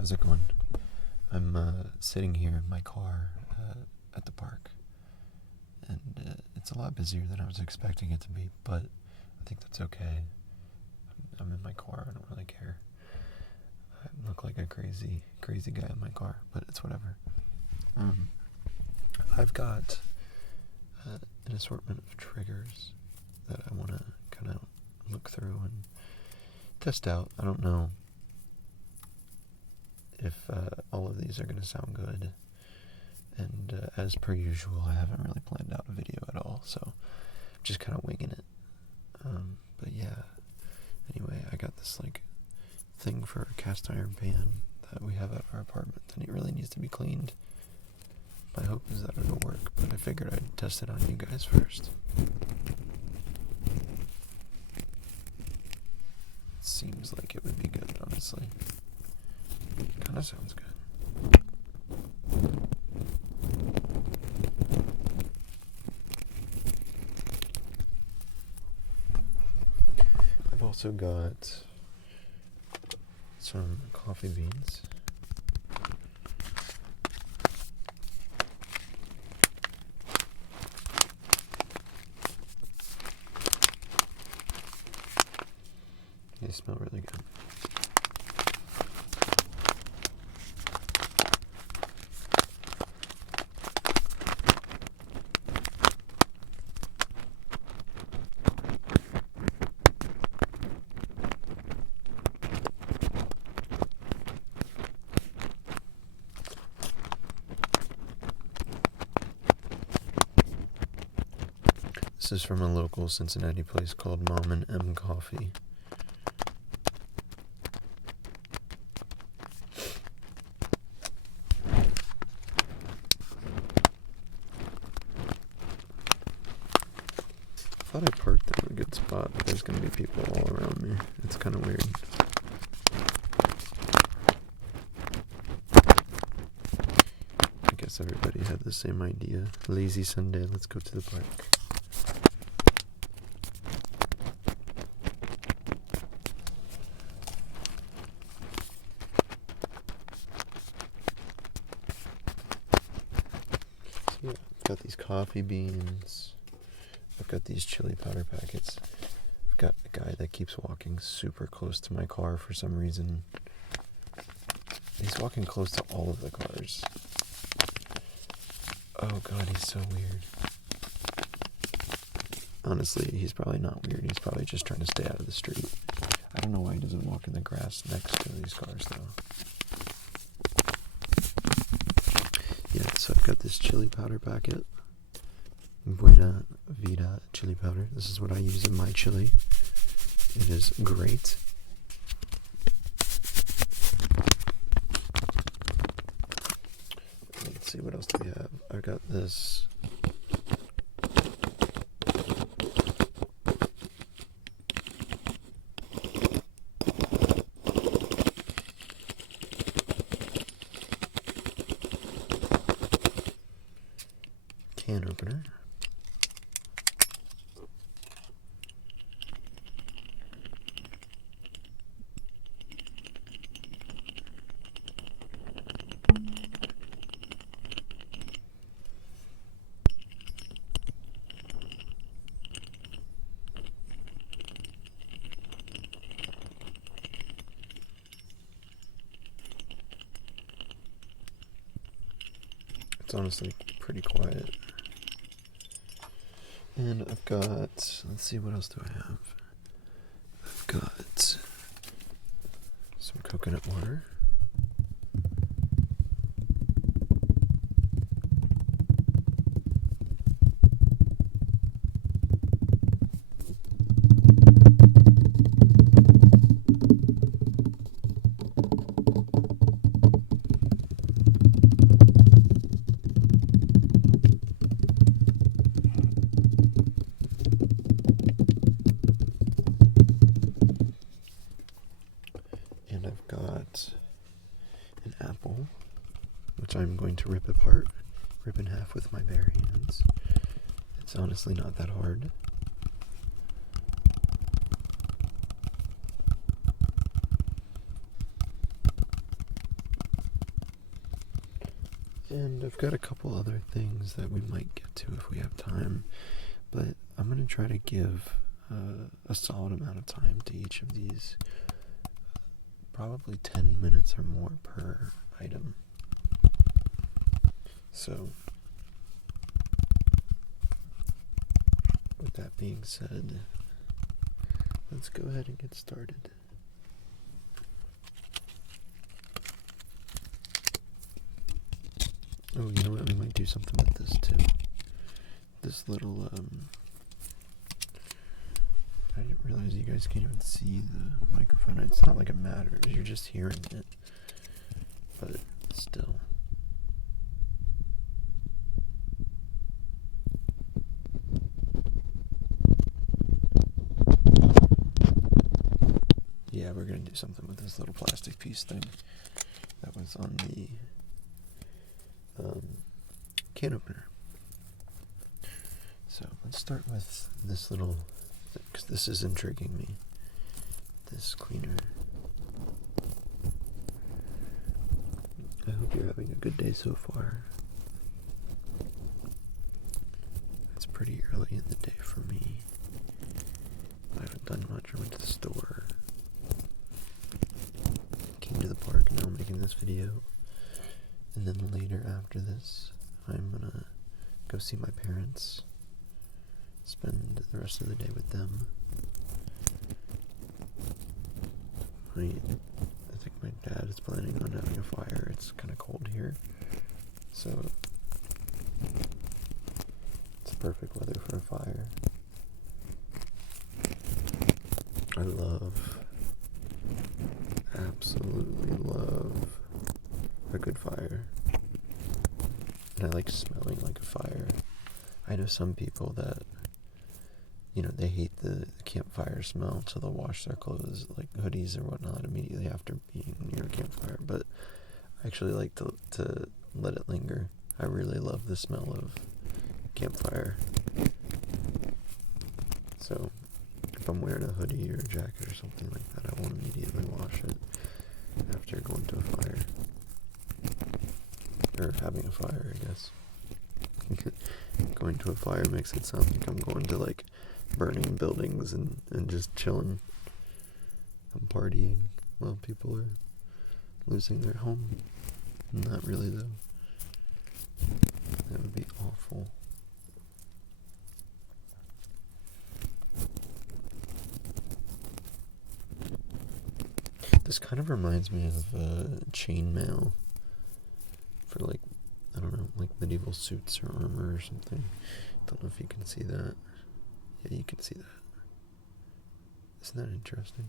how's it going? I'm sitting here in my car at the park, and it's a lot busier than I was expecting it to be, but I think that's okay. I'm in my car, I don't really care. I look like a crazy guy in my car, but it's whatever. I've got an assortment of triggers that I want to kind of look through and test out. I don't know if all of these are going to sound good, and as per usual, I haven't really planned out a video at all, so I'm just kind of winging it. But yeah, anyway, I got this thing for a cast iron pan that we have at our apartment, and it really needs to be cleaned. My hope is that it'll work, but I figured I'd test it on you guys first. Seems like it would be good, honestly. Kind of sounds good. I've also got some coffee beans. They smell really good. This is from a local Cincinnati place called Mom and M Coffee. I thought I parked in a good spot, but there's going to be people all around me. It's kind of weird. I guess everybody had the same idea. Lazy Sunday, let's go to the park. So yeah, I've got these coffee beans. I've got these chili powder packets. I've got a guy that keeps walking super close to my car for some reason. He's walking close to all of the cars. Oh god, he's so weird. Honestly, he's probably not weird. He's probably just trying to stay out of the street. I don't know why he doesn't walk in the grass next to these cars, though. Yeah, so I've got this chili powder packet. Buena Vida chili powder. This is what I use in my chili. It is great. Let's see, what else do we have? I got this can opener. It's honestly pretty quiet. And I've got, let's see, what else do I have? I've got some coconut water. And I've got an apple, which I'm going to rip apart, rip in half with my bare hands. It's honestly not that hard. And I've got a couple other things that we might get to if we have time, but I'm going to try to give a solid amount of time to each of these, probably 10 minutes or more per item. So, with that being said, let's go ahead and get started. Oh, you know what? We might do something with this too. This little, I didn't realize you guys can't even see the microphone. It's not like it matters, you're just hearing it. But still. Yeah, we're going to do something with this little plastic piece thing that was on the can opener. So let's start with this little, because this is intriguing me, this cleaner. I hope you're having a good day so far. It's pretty early in the day for me. I haven't done much. I went to the store, came to the park, and now I'm making this video. And then later after this, I'm gonna go see my parents, spend the rest of the day with them. I think my dad is planning on having a fire. It's kind of cold here, so it's perfect weather for a fire. I absolutely love a good fire. And I like smelling like a fire. I know some people that, they hate the campfire smell, so they'll wash their clothes, like hoodies or whatnot, immediately after being near a campfire. But I actually like to let it linger. I really love the smell of campfire. So if I'm wearing a hoodie or a jacket or something like that, I won't immediately wash it after going to a fire. Or having a fire, I guess. Going to a fire makes it sound like I'm going to, like, burning buildings and just chilling. I'm partying while people are losing their home. Not really, though. That would be awful. This kind of reminds me of Chainmail for, like, I don't know, like medieval suits or armor or something. Don't know if you can see that. Yeah, you can see that. Isn't that interesting?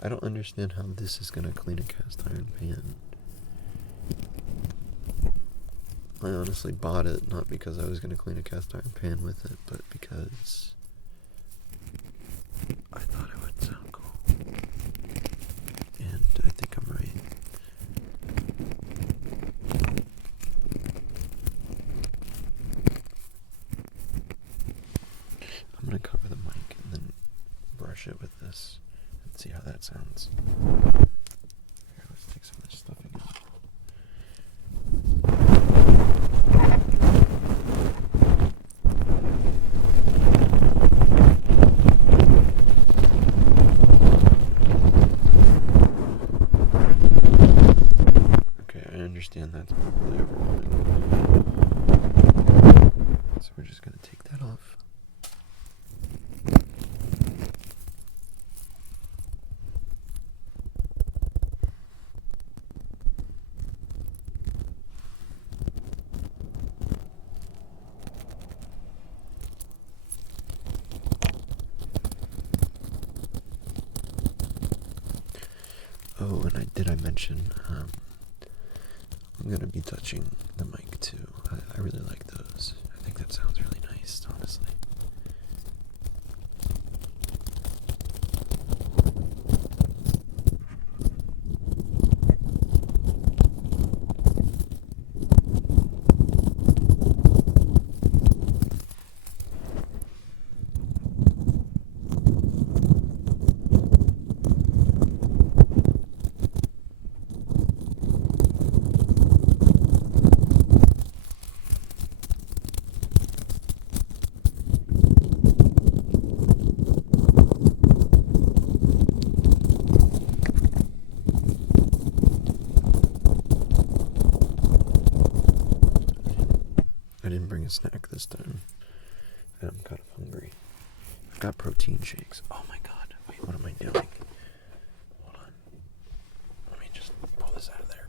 I don't understand how this is going to clean a cast iron pan. I honestly bought it not because I was going to clean a cast iron pan with it, but because I thought it would sound cool. And I think I'm right. I'm going to cover the mic and then brush it with this and see how that sounds. Here, let's take some of this stuffing out. Okay, I understand that's probably overwhelming. So we're just going to take that off. Oh, and did I mention, I'm going to be touching the mic too. I really like those. I think that sounds really nice, honestly. bring a snack this time. And I'm kind of hungry. I've got protein shakes. Oh my god. Wait, what am I doing? Hold on. Let me just pull this out of there.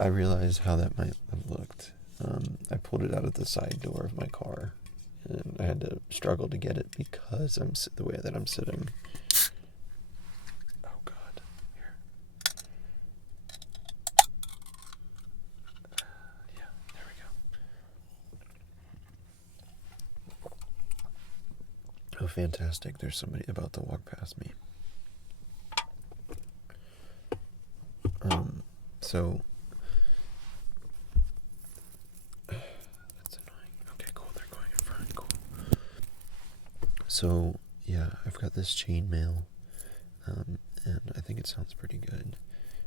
I realized how that might have looked. I pulled it out of the side door of my car, and I had to struggle to get it because the way that I'm sitting. Oh god, here. Yeah, there we go. Oh, fantastic! There's somebody about to walk past me. So. So, yeah, I've got this chainmail, and I think it sounds pretty good.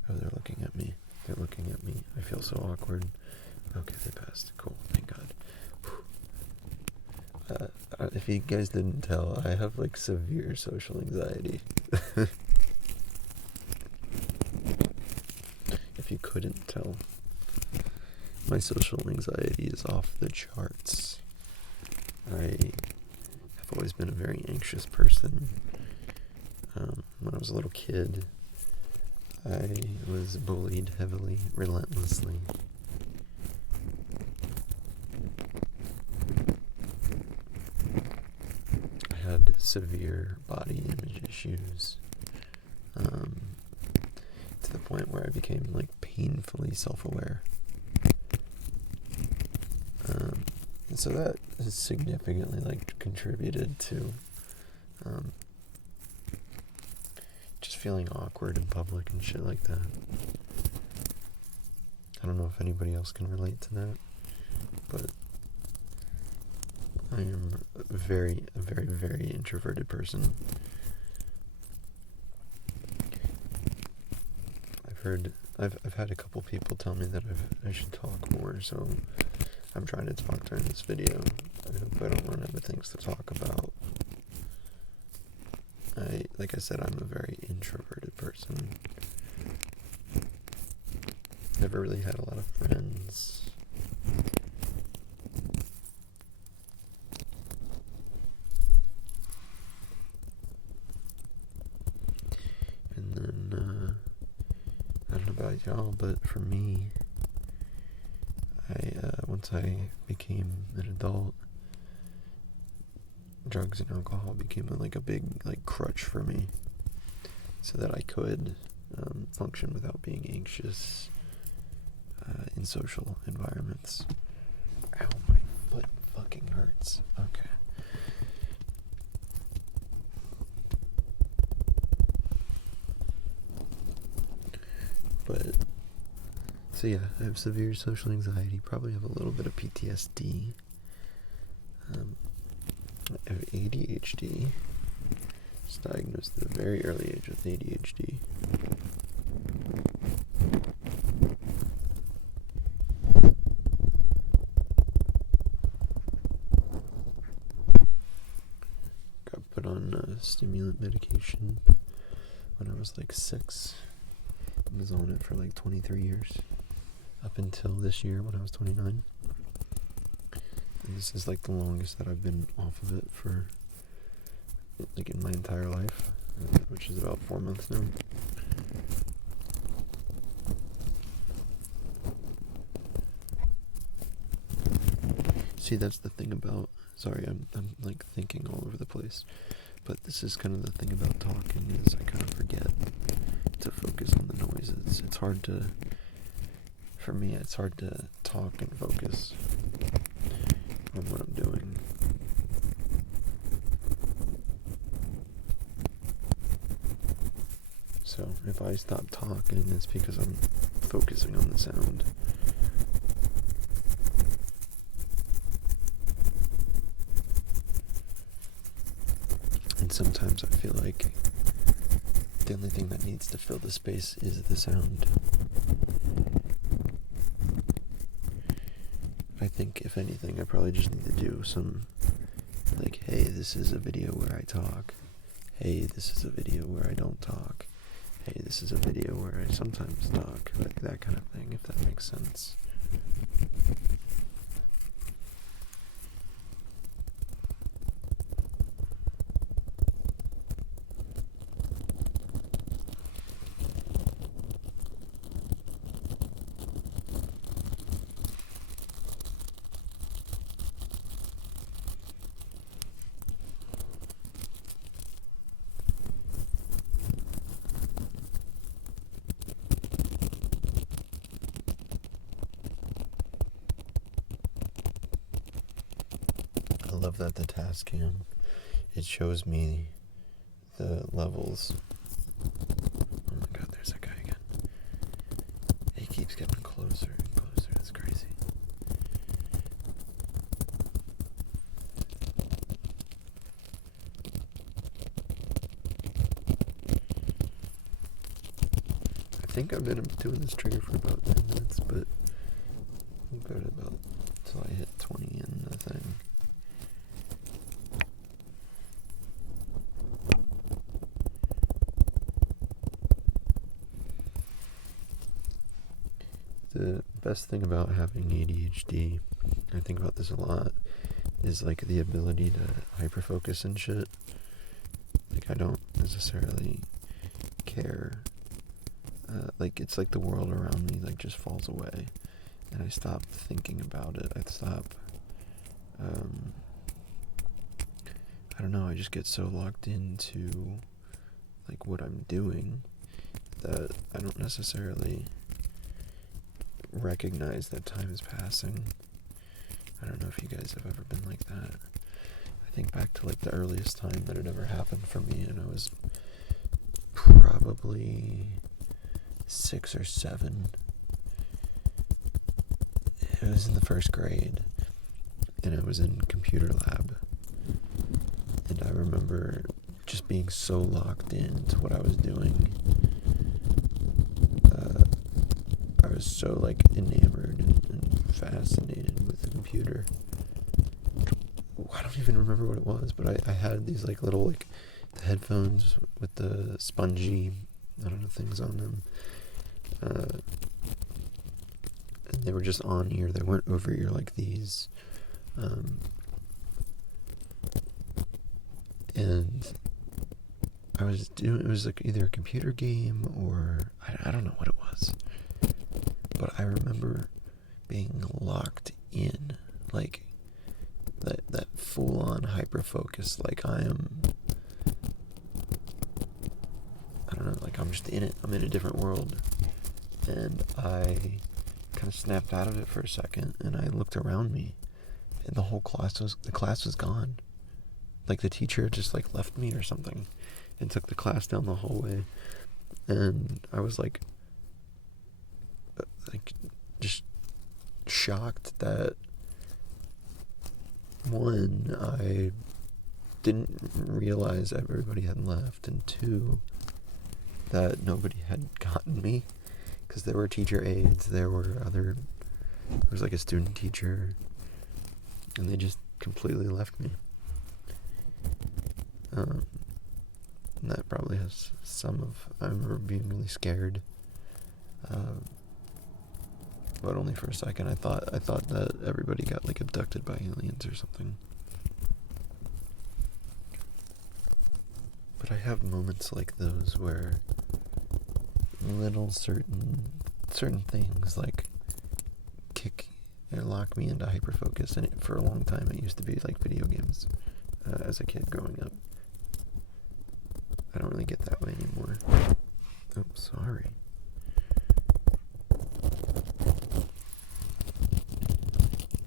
Oh, they're looking at me. They're looking at me. I feel so awkward. Okay, they passed. Cool, thank God. If you guys didn't tell, I have, like, severe social anxiety. If you couldn't tell, my social anxiety is off the charts. I've always been a very anxious person. When I was a little kid, I was bullied heavily, relentlessly. I had severe body image issues, to the point where I became, like, painfully self-aware. And so that has significantly, like, contributed to just feeling awkward in public and shit like that. I don't know if anybody else can relate to that, but I am a very, very introverted person. I've had a couple people tell me that I should talk more, so I'm trying to talk during this video. I hope I don't run out of things to talk about. Like I said, I'm a very introverted person. Never really had a lot of friends. And then, I don't know about y'all, but for me, once I became an adult, drugs and alcohol became a big crutch for me, so that I could function without being anxious in social environments. Ow, my foot fucking hurts. Okay. But, so yeah, I have severe social anxiety, probably have a little bit of PTSD. I have ADHD. I was diagnosed at a very early age with ADHD. Got put on stimulant medication when I was 6. I was on it for 23 years, up until this year when I was 29. And this is the longest that I've been off of it for in my entire life, which is about 4 months now. See, that's the thing about, sorry, I'm thinking all over the place, but this is kind of the thing about talking, is I kind of forget to focus on the noises. It's hard to, for me, it's hard to talk and focus on what I'm doing. So if I stop talking, it's because I'm focusing on the sound. And sometimes I feel like the only thing that needs to fill the space is the sound. I think, if anything, I probably just need to do some, hey, this is a video where I talk. Hey, this is a video where I don't talk. hey, this is a video where I sometimes talk, like that kind of thing, if that makes sense. I love that the task cam, it shows me the levels. Oh my god, there's that guy again. He keeps getting closer and closer, it's crazy. I think I've been doing this trigger for about 10 minutes, but we'll go to about till I hit 20 in the thing. The best thing about having ADHD, I think about this a lot, is like the ability to hyperfocus and shit. Like I don't necessarily care. Like it's like the world around me like just falls away, and I stop thinking about it. I stop. I don't know. I just get so locked into like what I'm doing that I don't necessarily recognize that time is passing. I don't know if you guys have ever been like that. I think back to like the earliest time that it ever happened for me, and I was probably 6 or 7. It was in the first grade, and I was in computer lab, and I remember just being so locked into what I was doing. I was so like enamored and fascinated with the computer. I don't even remember what it was, but I had these like little like the headphones with the spongy, I don't know, things on them. And they were just on ear. They weren't over ear like these. And I was doing, it was like either a computer game or I don't know what it was. But I remember being locked in, like that full-on hyper-focus, like I don't know, like I'm just in it. I'm in a different world. And I kind of snapped out of it for a second, and I looked around me, and the class was gone. Like the teacher just like left me or something and took the class down the hallway. And I was like just shocked that, one, I didn't realize everybody had left, and two, that nobody had gotten me, because there were teacher aides, there was like a student teacher, and they just completely left me. And that probably has I remember being really scared, but only for a second. I thought that everybody got like abducted by aliens or something. But I have moments like those where little certain things like kick and lock me into hyperfocus, and for a long time it used to be like video games as a kid growing up. I don't really get that way anymore. Oh, sorry.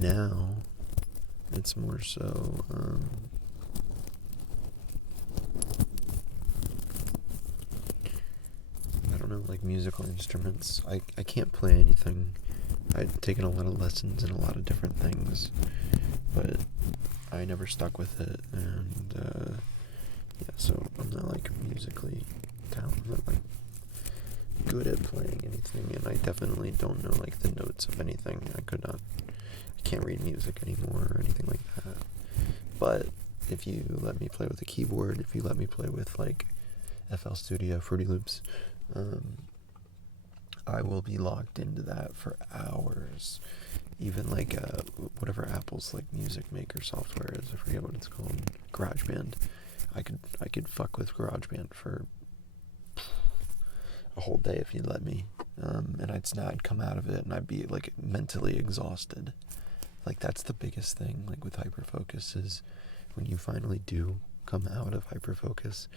Now, it's more so, I don't know, like musical instruments. I can't play anything. I've taken a lot of lessons in a lot of different things, but I never stuck with it, and, yeah, so I'm not, like, musically talented. I'm not, like, good at playing anything, and I definitely don't know, like, the notes of anything. I can't read music anymore or anything like that. But if you let me play with a keyboard, if you let me play with, like, FL Studio, Fruity Loops, I will be locked into that for hours. Even like whatever Apple's like music maker software is, I forget what it's called, GarageBand. I could fuck with GarageBand for a whole day if you'd let me. And I'd come out of it and I'd be like mentally exhausted. Like that's the biggest thing like with hyperfocus is when you finally do come out of hyperfocus,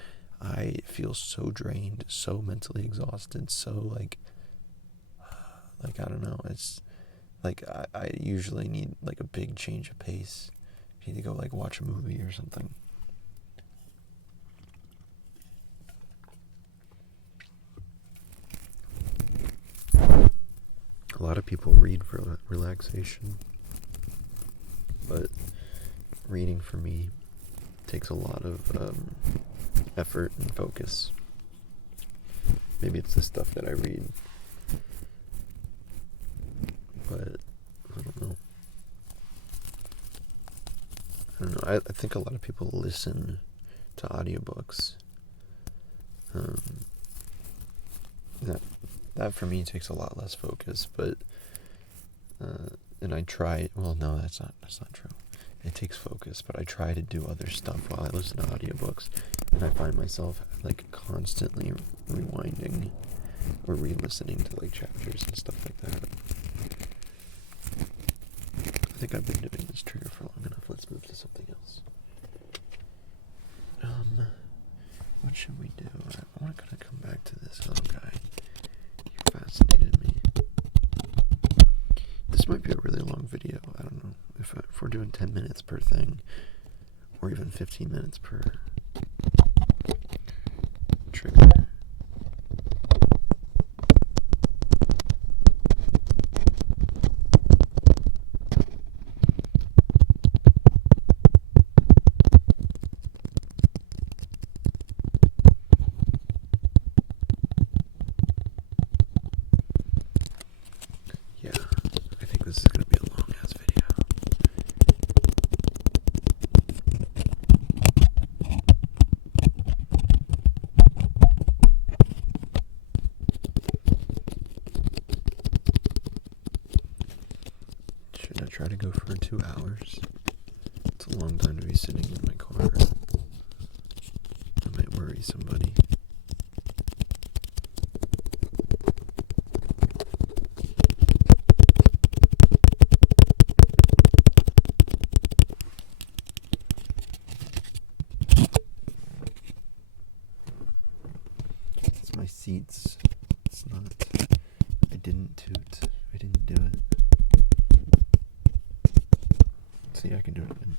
I feel so drained, so mentally exhausted, so like I don't know, it's like I usually need like a big change of pace. I need to go like watch a movie or something. A lot of people read for relaxation, but reading for me takes a lot of effort and focus. Maybe it's the stuff that I read, but I don't know. I think a lot of people listen to audiobooks. That for me takes a lot less focus, but and I try. Well, no, that's not true. It takes focus, but I try to do other stuff while I listen to audiobooks, and I find myself like constantly rewinding or re-listening to like chapters and stuff like that. I think I've been doing this trigger for long enough. Let's move to something else. What should we do? I want to kind of come back to this little guy. He fascinated me. This might be a really long video. I don't know if we're doing 10 minutes per thing, or even 15 minutes per trigger. This is going to be a long ass video. Should I try to go for 2 hours? It's a long time to be sitting in my car. I might worry somebody. My seats. It's not. I didn't toot. I didn't do it. See, I can do it again.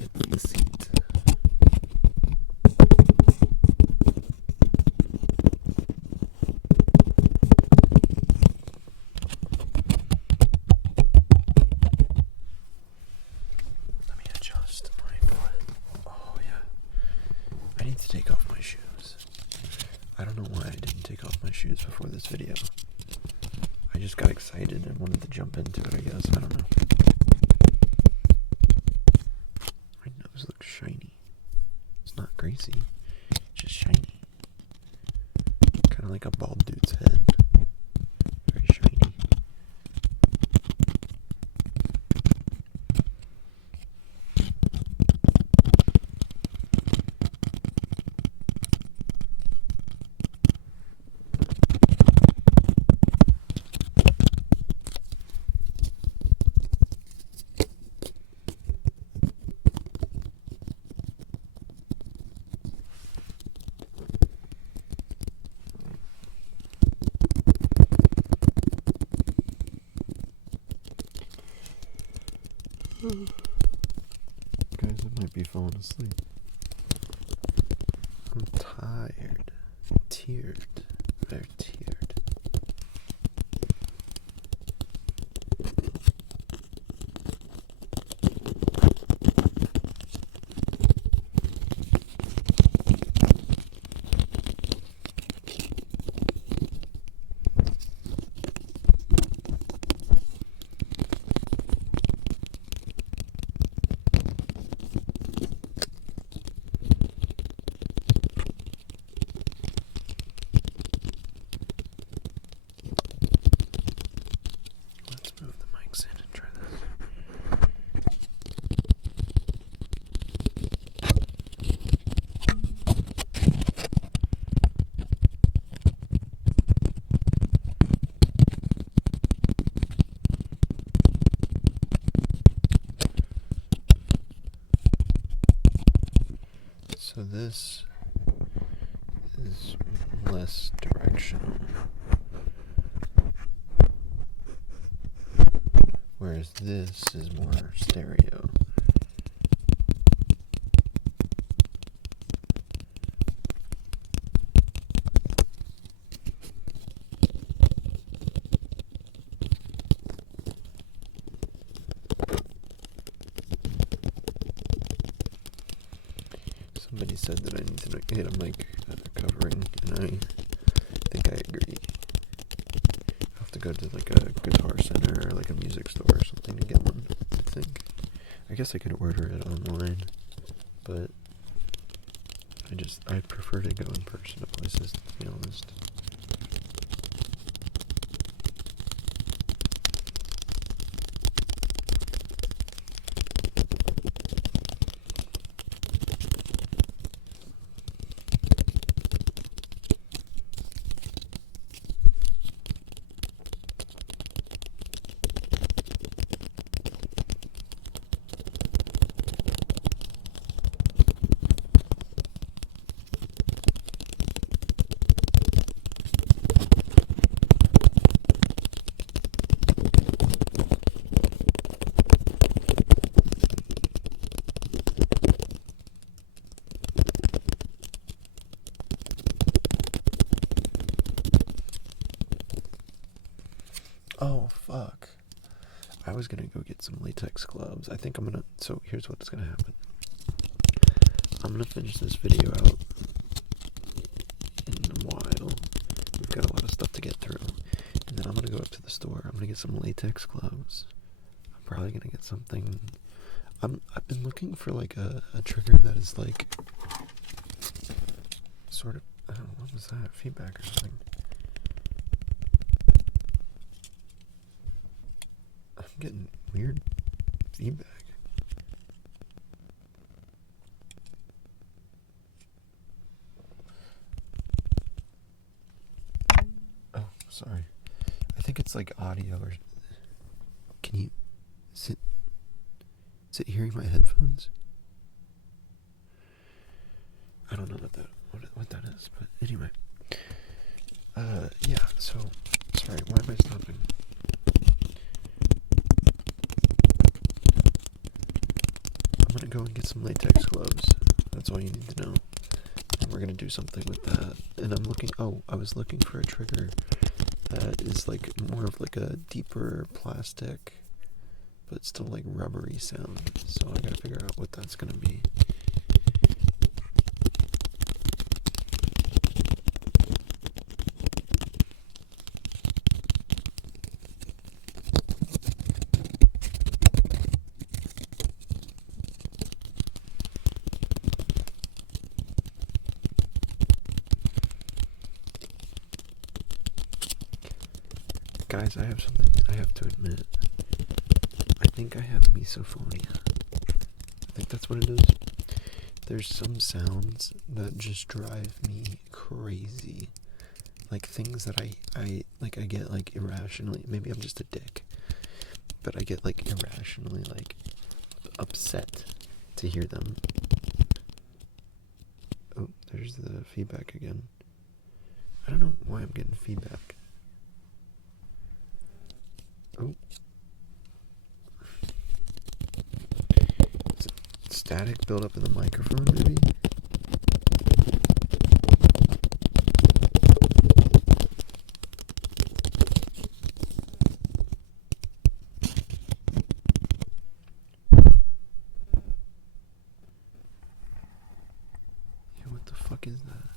It's the seat. Let me adjust my foot. Oh yeah. I need to take off my shoes. I don't know why I didn't take off my shoes before this video. I just got excited and wanted to jump into it, I guess. I don't know. My nose looks shiny. It's not greasy. It's just shiny. Kind of like a bald dude's head. Very shiny. Guys, I might be falling asleep. I'm tired. Teared. Very teared. So this is less directional, whereas this is more stereo. Somebody said that I need to get a mic covering, and I think I agree. I have to go to like a Guitar Center or like a music store or something to get one, I think. I guess I could order it online, but I prefer to go in person to places, to be honest. Oh, fuck. I was gonna go get some latex gloves. I think so here's what's gonna happen. I'm gonna finish this video out in a while. We've got a lot of stuff to get through. And then I'm gonna go up to the store. I'm gonna get some latex gloves. I'm probably gonna get something. I've been looking for like a trigger that is like sort of, I don't know, what was that? Feedback or something. I'm getting weird feedback. Oh, sorry. I think it's like audio or... Can you... Is it hearing my headphones? I don't know what that is, but anyway. Yeah, so... Sorry, why am I stopping? I'm gonna go and get some latex gloves. That's all you need to know. And we're gonna do something with that. And I was looking for a trigger that is like more of like a deeper plastic, but still like rubbery sound. So I gotta figure out what that's gonna be. Guys, I have something I have to admit. I think I have misophonia. I think that's what it is. There's some sounds that just drive me crazy. Like things that I get like irrationally, maybe I'm just a dick, but I get like irrationally like upset to hear them. Oh, there's the feedback again. I don't know why I'm getting feedback. Oh. Is it static build up in the microphone, maybe? Yeah, what the fuck is that?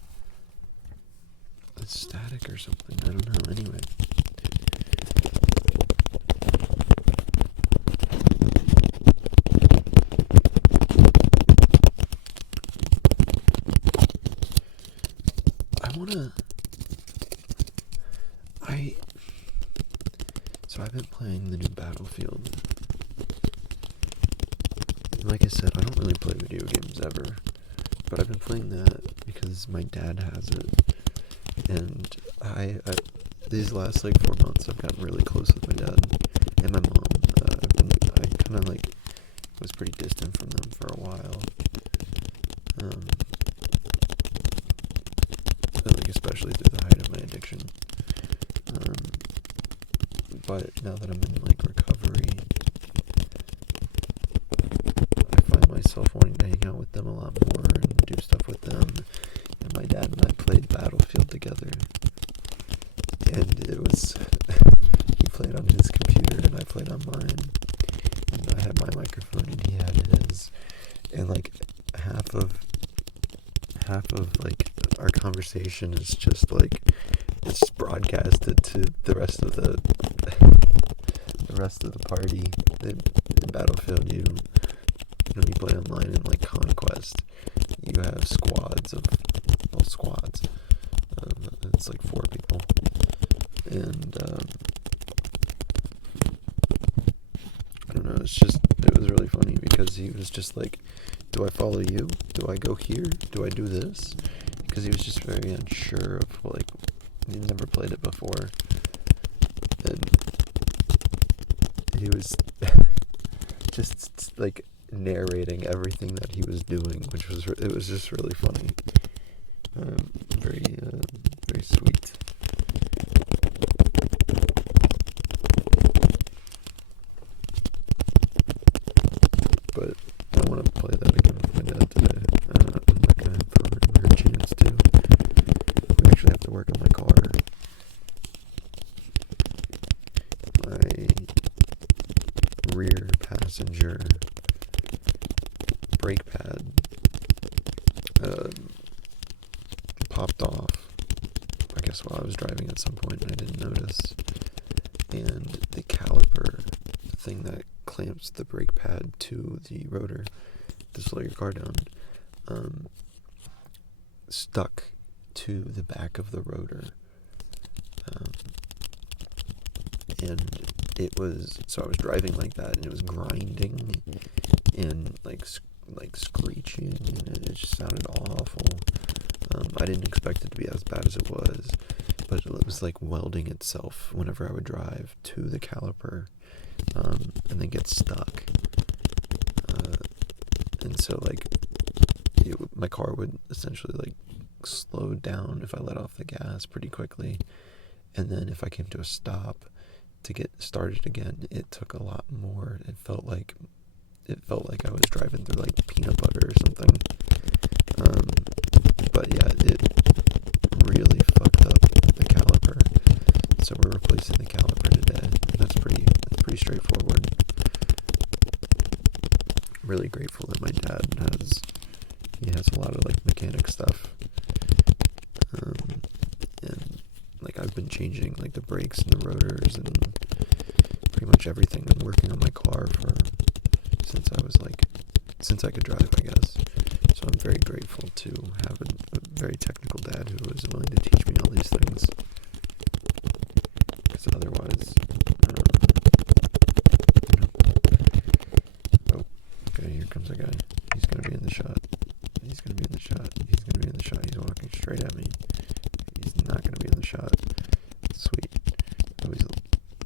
It's static or something, I don't know, anyway. So I've been playing the new Battlefield. And like I said, I don't really play video games ever, but I've been playing that because my dad has it. And I these last like 4 months, I've gotten really close with my dad and my mom. I kind of like was pretty distant from them for a while. but now that I'm in like recovery, I find myself wanting to hang out with them a lot more and do stuff with them. And my dad and I played Battlefield together, and it was he played on his computer and I played on mine, and I had my microphone and he had his, and like half of like our conversation is just like it's broadcasted to the rest of the party. In Battlefield, you play online in like Conquest. You have squads. It's like 4 people, and I don't know. It was really funny because he was just like, "Do I follow you? Do I go here? Do I do this?" Because he was just very unsure of like he'd never played it before, and he was just like narrating everything that he was doing, it was just really funny. Very sweet. But I want to play that again with my dad today. I'm not going to throw her a chance to. We actually have to work on my car. My rear passenger brake pad popped off, I guess, while I was driving at some point, and I didn't notice. And the caliper thing that clamps the brake pad to the rotor to slow your car down stuck to the back of the rotor. And it was, so I was driving like that, and it was grinding and like screeching, and it just sounded awful. I didn't expect it to be as bad as it was, but it was like welding itself whenever I would drive to the caliper, and then get stuck. And so like my car would essentially like slow down if I let off the gas pretty quickly, and then if I came to a stop to get started again, it took a lot more. It felt like I was driving through like peanut butter or something. But yeah, it really fucked up the caliper. So we're replacing the caliper today. That's pretty straightforward. Really grateful that my dad has a lot of like mechanic stuff. And like I've been changing like the brakes and the rotors and pretty much everything. I'm working on my car since I could drive, I guess. So I'm very grateful to have a very technical dad who was willing to teach me all these things. Because otherwise, Oh, okay, here comes a guy. He's gonna be in the shot. He's He's walking straight at me. He's not gonna be in the shot. Sweet.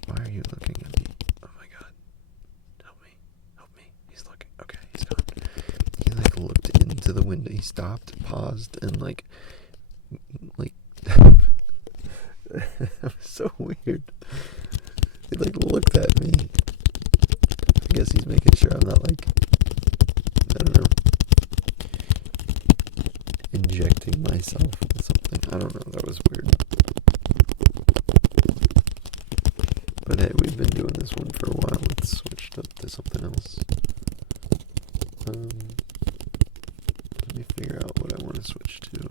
Why are you looking at me? Oh my god. Help me. He's looking. Okay, he's gone. He like looked into the window. He stopped, paused, and like it was so weird. He like looked at me. I guess he's making sure I'm not like, I don't know, injecting myself with something. I don't know, that was weird. But hey, we've been doing this one for a while. Let's switch up to something else. Let me figure out what I want to switch to.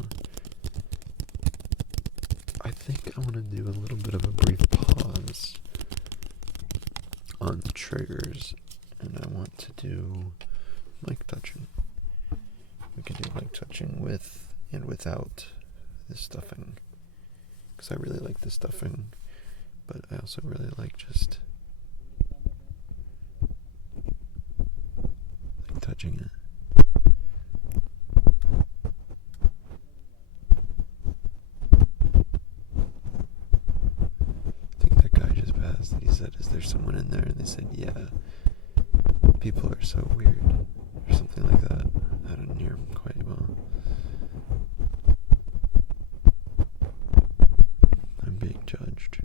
I think I want to do a little bit of a brief pause on triggers, and I want to do mic touching. We can do mic touching with and without the stuffing, because I really like the stuffing, but I also really like just like touching it. I think that guy just passed. He said, "Is there someone in there?" And they said, "Yeah. People are so weird," or something like that. I didn't hear him quite well. I'm being judged.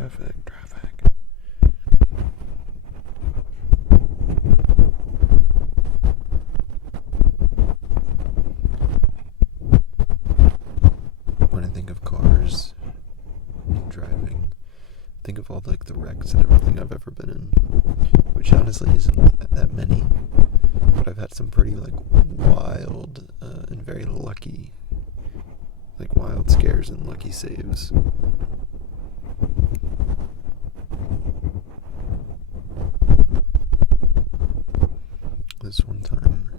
Traffic. When I think of cars and driving, think of all like the wrecks and everything I've ever been in, which honestly isn't that many, but I've had some pretty like wild and very lucky, like wild scares and lucky saves. This one time,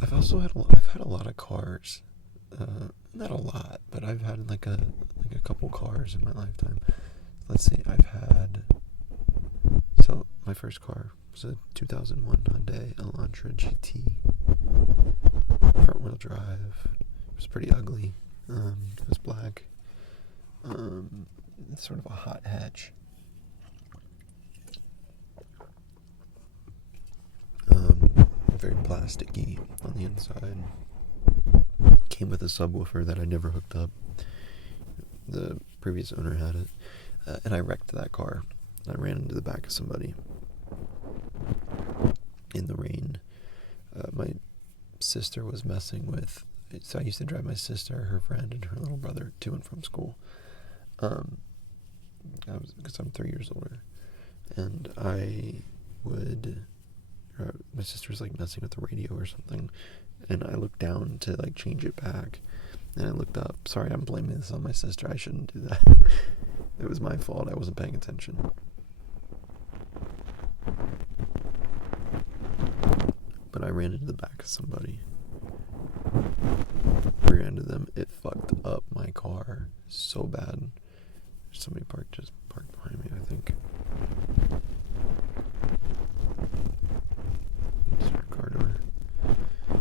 I've had a lot of cars. Not a lot, but I've had like a couple cars in my lifetime. Let's see, so my first car was a 2001 Hyundai Elantra GT, front wheel drive. It was pretty ugly. It was black. It's sort of a hot hatch. Very plasticky on the inside. Came with a subwoofer that I never hooked up. The previous owner had it, and I wrecked that car. I ran into the back of somebody in the rain. My sister was messing with, so I used to drive my sister, her friend, and her little brother to and from school. Because I'm 3 years older, and my sister was like messing with the radio or something, and I looked down to like change it back, and I looked up. Sorry, I'm blaming this on my sister. I shouldn't do that. It was my fault. I wasn't paying attention. But I ran into the back of somebody. Rear-ended them. It fucked up my car so bad. Somebody parked behind me, I think. Car door.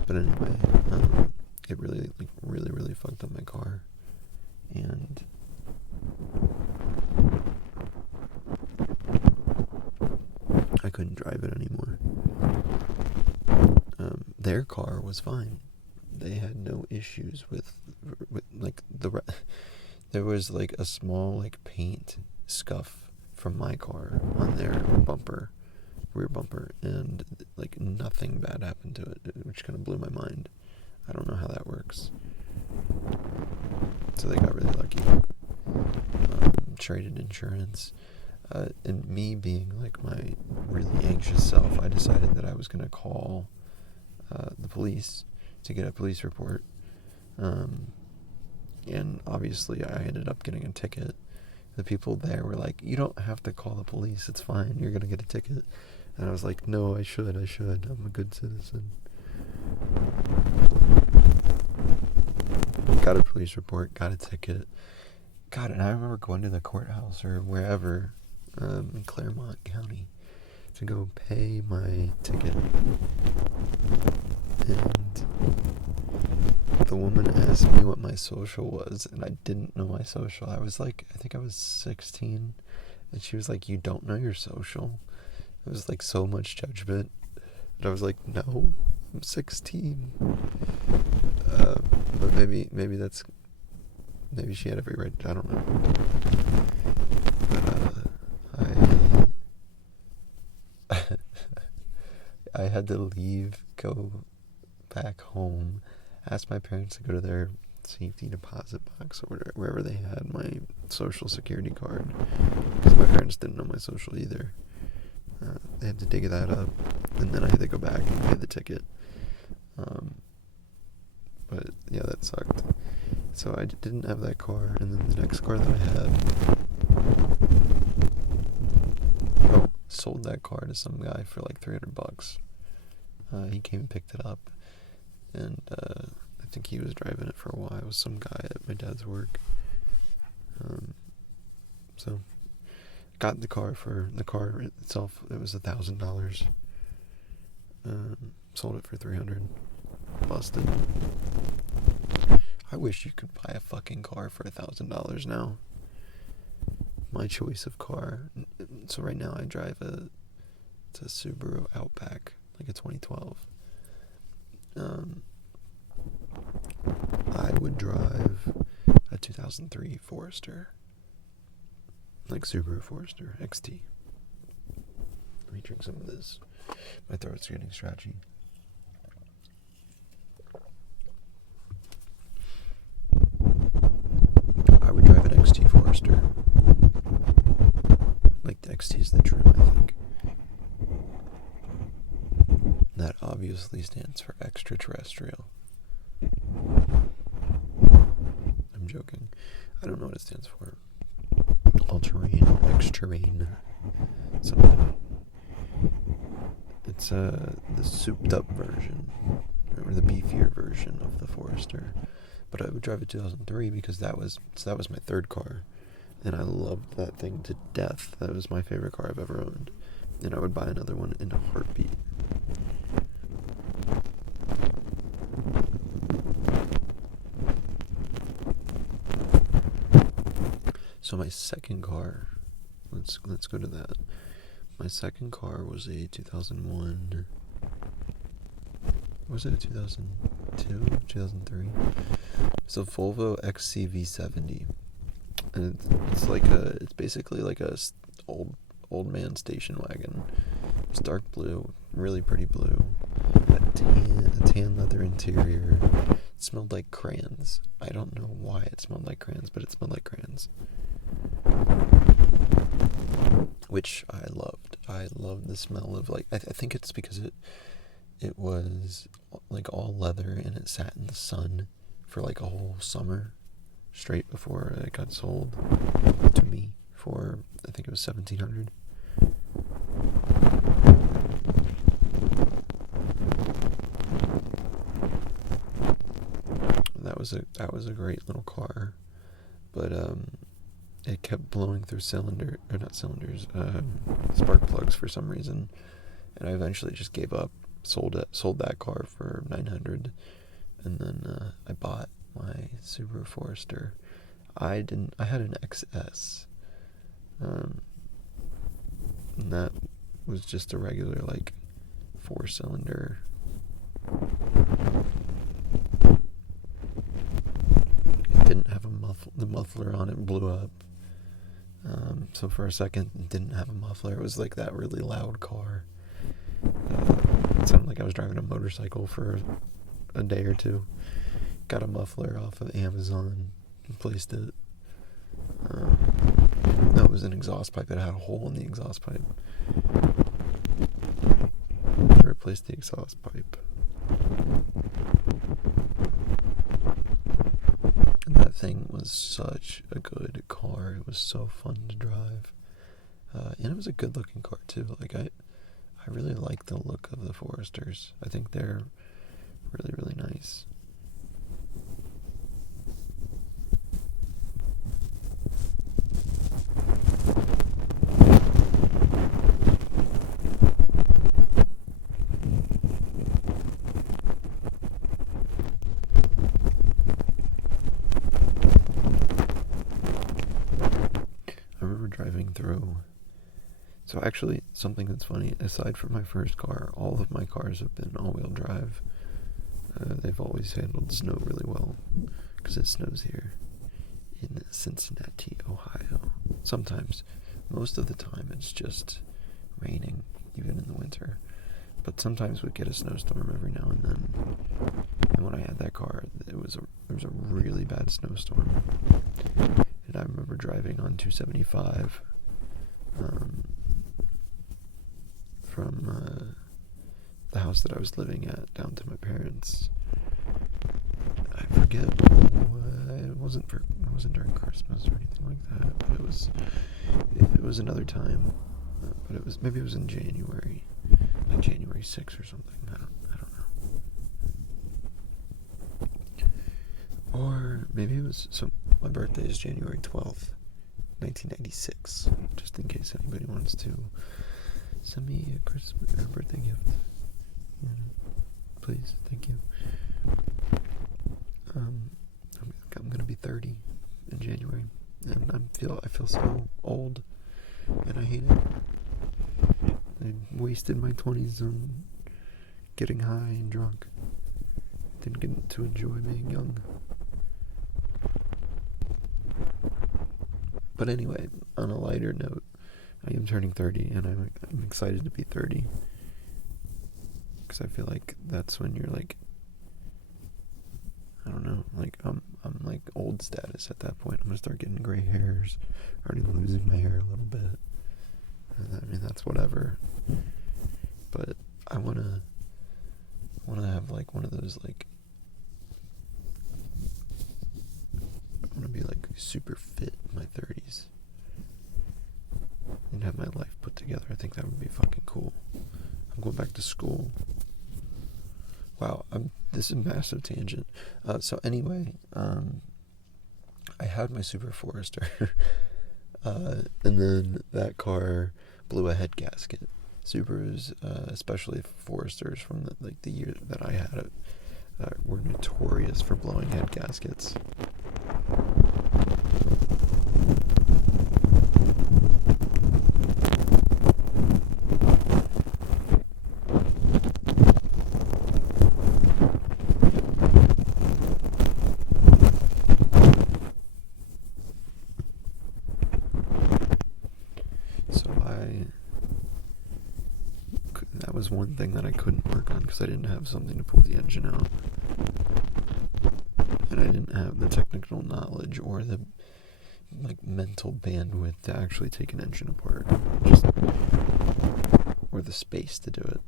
But anyway, it really fucked up my car, and I couldn't drive it anymore. Their car was fine. They had no issues with like there was like a small like paint scuff from my car on their rear bumper, and like nothing bad happened to it, which kind of blew my mind. I don't know how that works. So they got really lucky. Traded insurance, and me being like my really anxious self, I decided that I was going to call the police to get a police report, and obviously I ended up getting a ticket. The people there were like, "You don't have to call the police, it's fine, you're going to get a ticket." And I was like, "No, I should, I'm a good citizen." Got a police report, got a ticket. God, and I remember going to the courthouse or wherever in Claremont County to go pay my ticket. And the woman asked me what my social was, and I didn't know my social. I think I was 16, and she was like, "You don't know your social?" It was like so much judgment. And I was like, "No, I'm 16. But maybe she had every right. I don't know. But I had to leave, go back home, ask my parents to go to their safety deposit box or wherever they had my social security card, because my parents didn't know my social either. They had to dig that up, and then I had to go back and pay the ticket. But yeah, that sucked. So I didn't have that car, and then the next car that I had, sold that car to some guy for like $300. He came and picked it up, and I think he was driving it for a while. It was some guy at my dad's work. So got the car itself. It was $1,000. Sold it for $300. Busted. I wish you could buy a fucking car for $1,000 now. My choice of car. So right now I drive it's a Subaru Outback, like a 2012. I would drive a 2003 Forester. like Subaru Forester XT. Let me drink some of this. My throat's getting scratchy. I would drive an XT Forester. Like, the XT is the trim, I think. That obviously stands for extraterrestrial. I'm joking. I don't know what it stands for. All-terrain, X-terrain, something. It's the souped-up version, or the beefier version of the Forester. But I would drive a 2003 because that was my third car, and I loved that thing to death. That was my favorite car I've ever owned, and I would buy another one in a heartbeat. So my second car, let's go to that. My second car was a 2001. Was it a 2002, 2003? It's a Volvo XC70, and it's basically like a old man station wagon. It's dark blue, really pretty blue. A tan leather interior. It smelled like crayons. I don't know why it smelled like crayons, but it smelled like crayons. Which I loved. I loved the smell of, like, I think it's because it was like all leather and it sat in the sun for like a whole summer straight before it got sold to me for, I think it was $1,700. That was a great little car, but it kept blowing through spark plugs for some reason, and I eventually just gave up, sold that car for $900, and then I bought my Subaru Forester. I had an XS, and that was just a regular, like, 4-cylinder. It didn't have the muffler on it blew up. So for a second, it didn't have a muffler. It was like that really loud car. It sounded like I was driving a motorcycle for a day or two. Got a muffler off of Amazon, replaced it. That was an exhaust pipe. It had a hole in the exhaust pipe. Replaced the exhaust pipe. And that thing was such a good car. It was so fun to drive. And it was a good looking car too. Like, I really like the look of the Foresters. I think they're really, really nice. I remember driving through. So actually, something that's funny, aside from my first car, all of my cars have been all-wheel drive. They've always handled snow really well, because it snows here in Cincinnati, Ohio. Sometimes, most of the time, it's just raining, even in the winter. But sometimes we get a snowstorm every now and then. And when I had that car, there was a really bad snowstorm. And I remember driving on 275 from the house that I was living at down to my parents. I forget it wasn't during Christmas or anything like that, but it was another time. But maybe it was in January, like January 6th or something. I don't know. Or maybe it was my birthday is January 12th, 1996. Just in case anybody wants to send me a Christmas or birthday gift, please, thank you. I'm gonna be 30 in January, and I feel so old, and I hate it. I wasted my 20s on getting high and drunk. Didn't get to enjoy being young. But anyway, on a lighter note, I am turning 30, and I'm excited to be 30. Because I feel like that's when you're like, I don't know, like I'm like old status at that point. I'm gonna start getting gray hairs, already losing my hair a little bit. I mean, that's whatever. But I wanna have like one of those, like, I wanna be like super fit in my 30s and have my life put together. I think that would be fucking cool. I'm going back to school. Wow, this is a massive tangent. So anyway, I had my Super Forester, and then that car blew a head gasket. Subarus, especially Foresters from the year that I had it, were notorious for blowing head gaskets. That was one thing that I couldn't work on because I didn't have something to pull the engine out. And I didn't have the technical knowledge or the mental bandwidth to actually take an engine apart. Or the space to do it.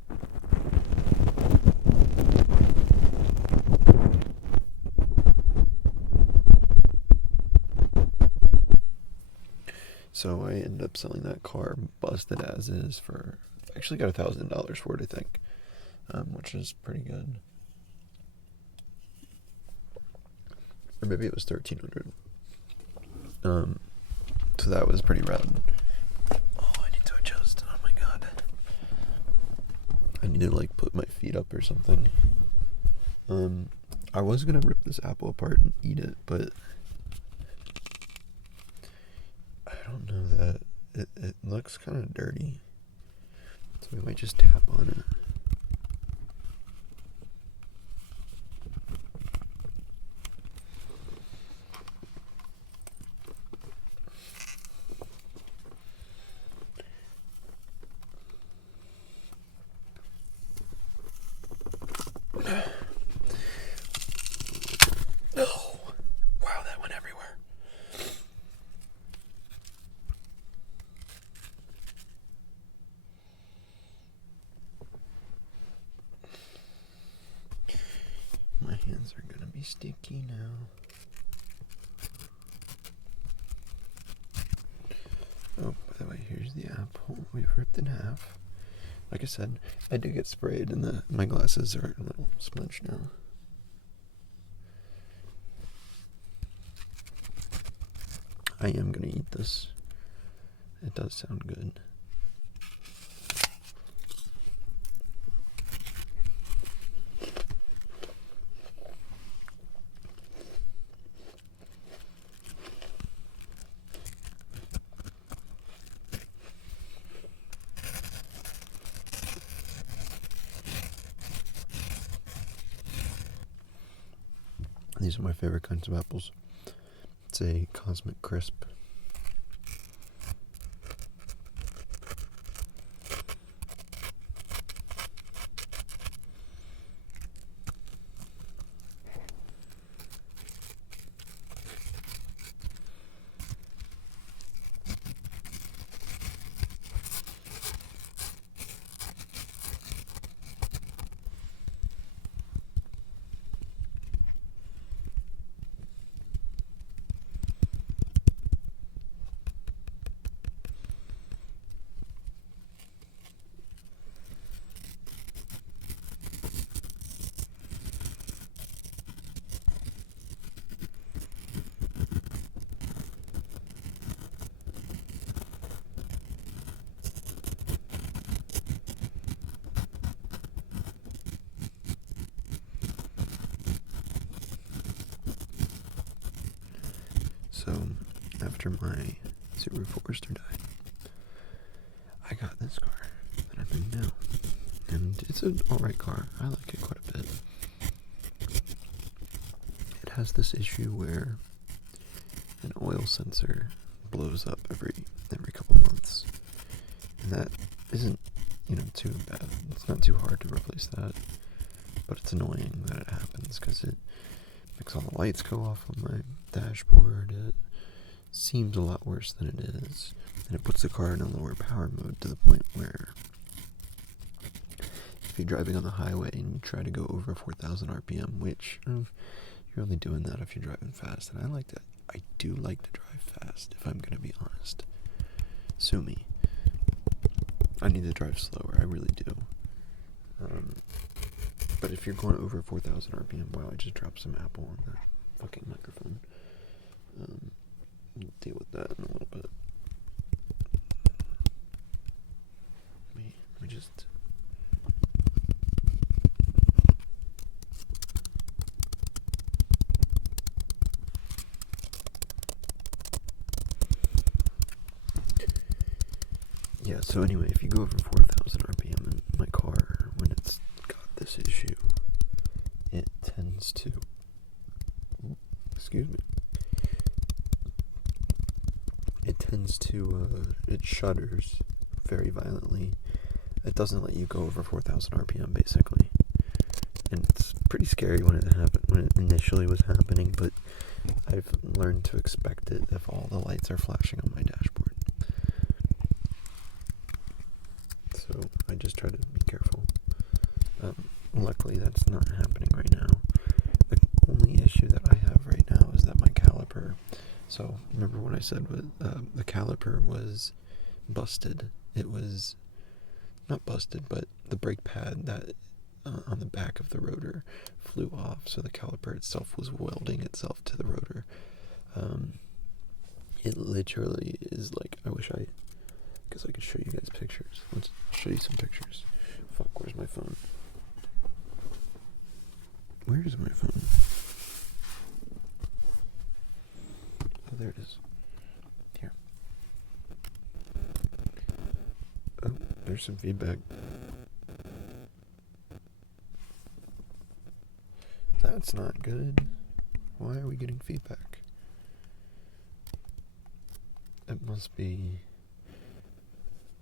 So I ended up selling that car busted as is for, actually got $1,000 for it, I think, which is pretty good. Or maybe it was $1,300. So that was pretty rad. Oh, I need to adjust. Oh my god. I need to put my feet up or something. I was gonna rip this apple apart and eat it, but I don't know that it looks kind of dirty. So we might just tap on it. Oh, wow, that went everywhere. My hands are gonna be sticky now. Oh, by the way, here's the apple. We've ripped in half. Like I said, I did get sprayed, and my glasses are a little smudged now. I am gonna eat this. It does sound good. These are my favorite kinds of apples. It's a Cosmic Crisp. So, after my Super Forester died, I got this car that I'm in now. And it's an alright car. I like it quite a bit. It has this issue where an oil sensor blows up every couple months, and that isn't, too bad. It's not too hard to replace that, but it's annoying that it happens because it makes all the lights go off on my dashboard. It seems a lot worse than it is, and it puts the car in a lower power mode to the point where if you're driving on the highway and you try to go over 4,000 RPM, which you're only doing that if you're driving fast, and I do like to drive fast, if I'm going to be honest. Sue me. I need to drive slower, I really do. But if you're going over 4,000 RPM, wow, I just dropped some Apple on that fucking microphone. We'll deal with that in a little bit. Let me just... Yeah, so anyway, if you go over 4,000 RPM in my car, when it's got this issue, it tends to... Excuse me. It tends to... it shudders very violently. It doesn't let you go over 4,000 RPM, basically. And it's pretty scary when it initially was happening, but I've learned to expect it if all the lights are flashing on my dashboard. So I just try to be careful. Luckily that's not happening right now. The only issue that I have right now is that my caliper, so remember when I said the caliper was busted. It was not busted, but the brake pad that on the back of the rotor flew off, so the caliper itself was welding itself to the rotor. It literally is like, I wish I could show you guys pictures. Let's show you some pictures. Fuck, where's my phone? Where is my phone? Oh, there it is. Here. Oh, there's some feedback. That's not good. Why are we getting feedback? It must be...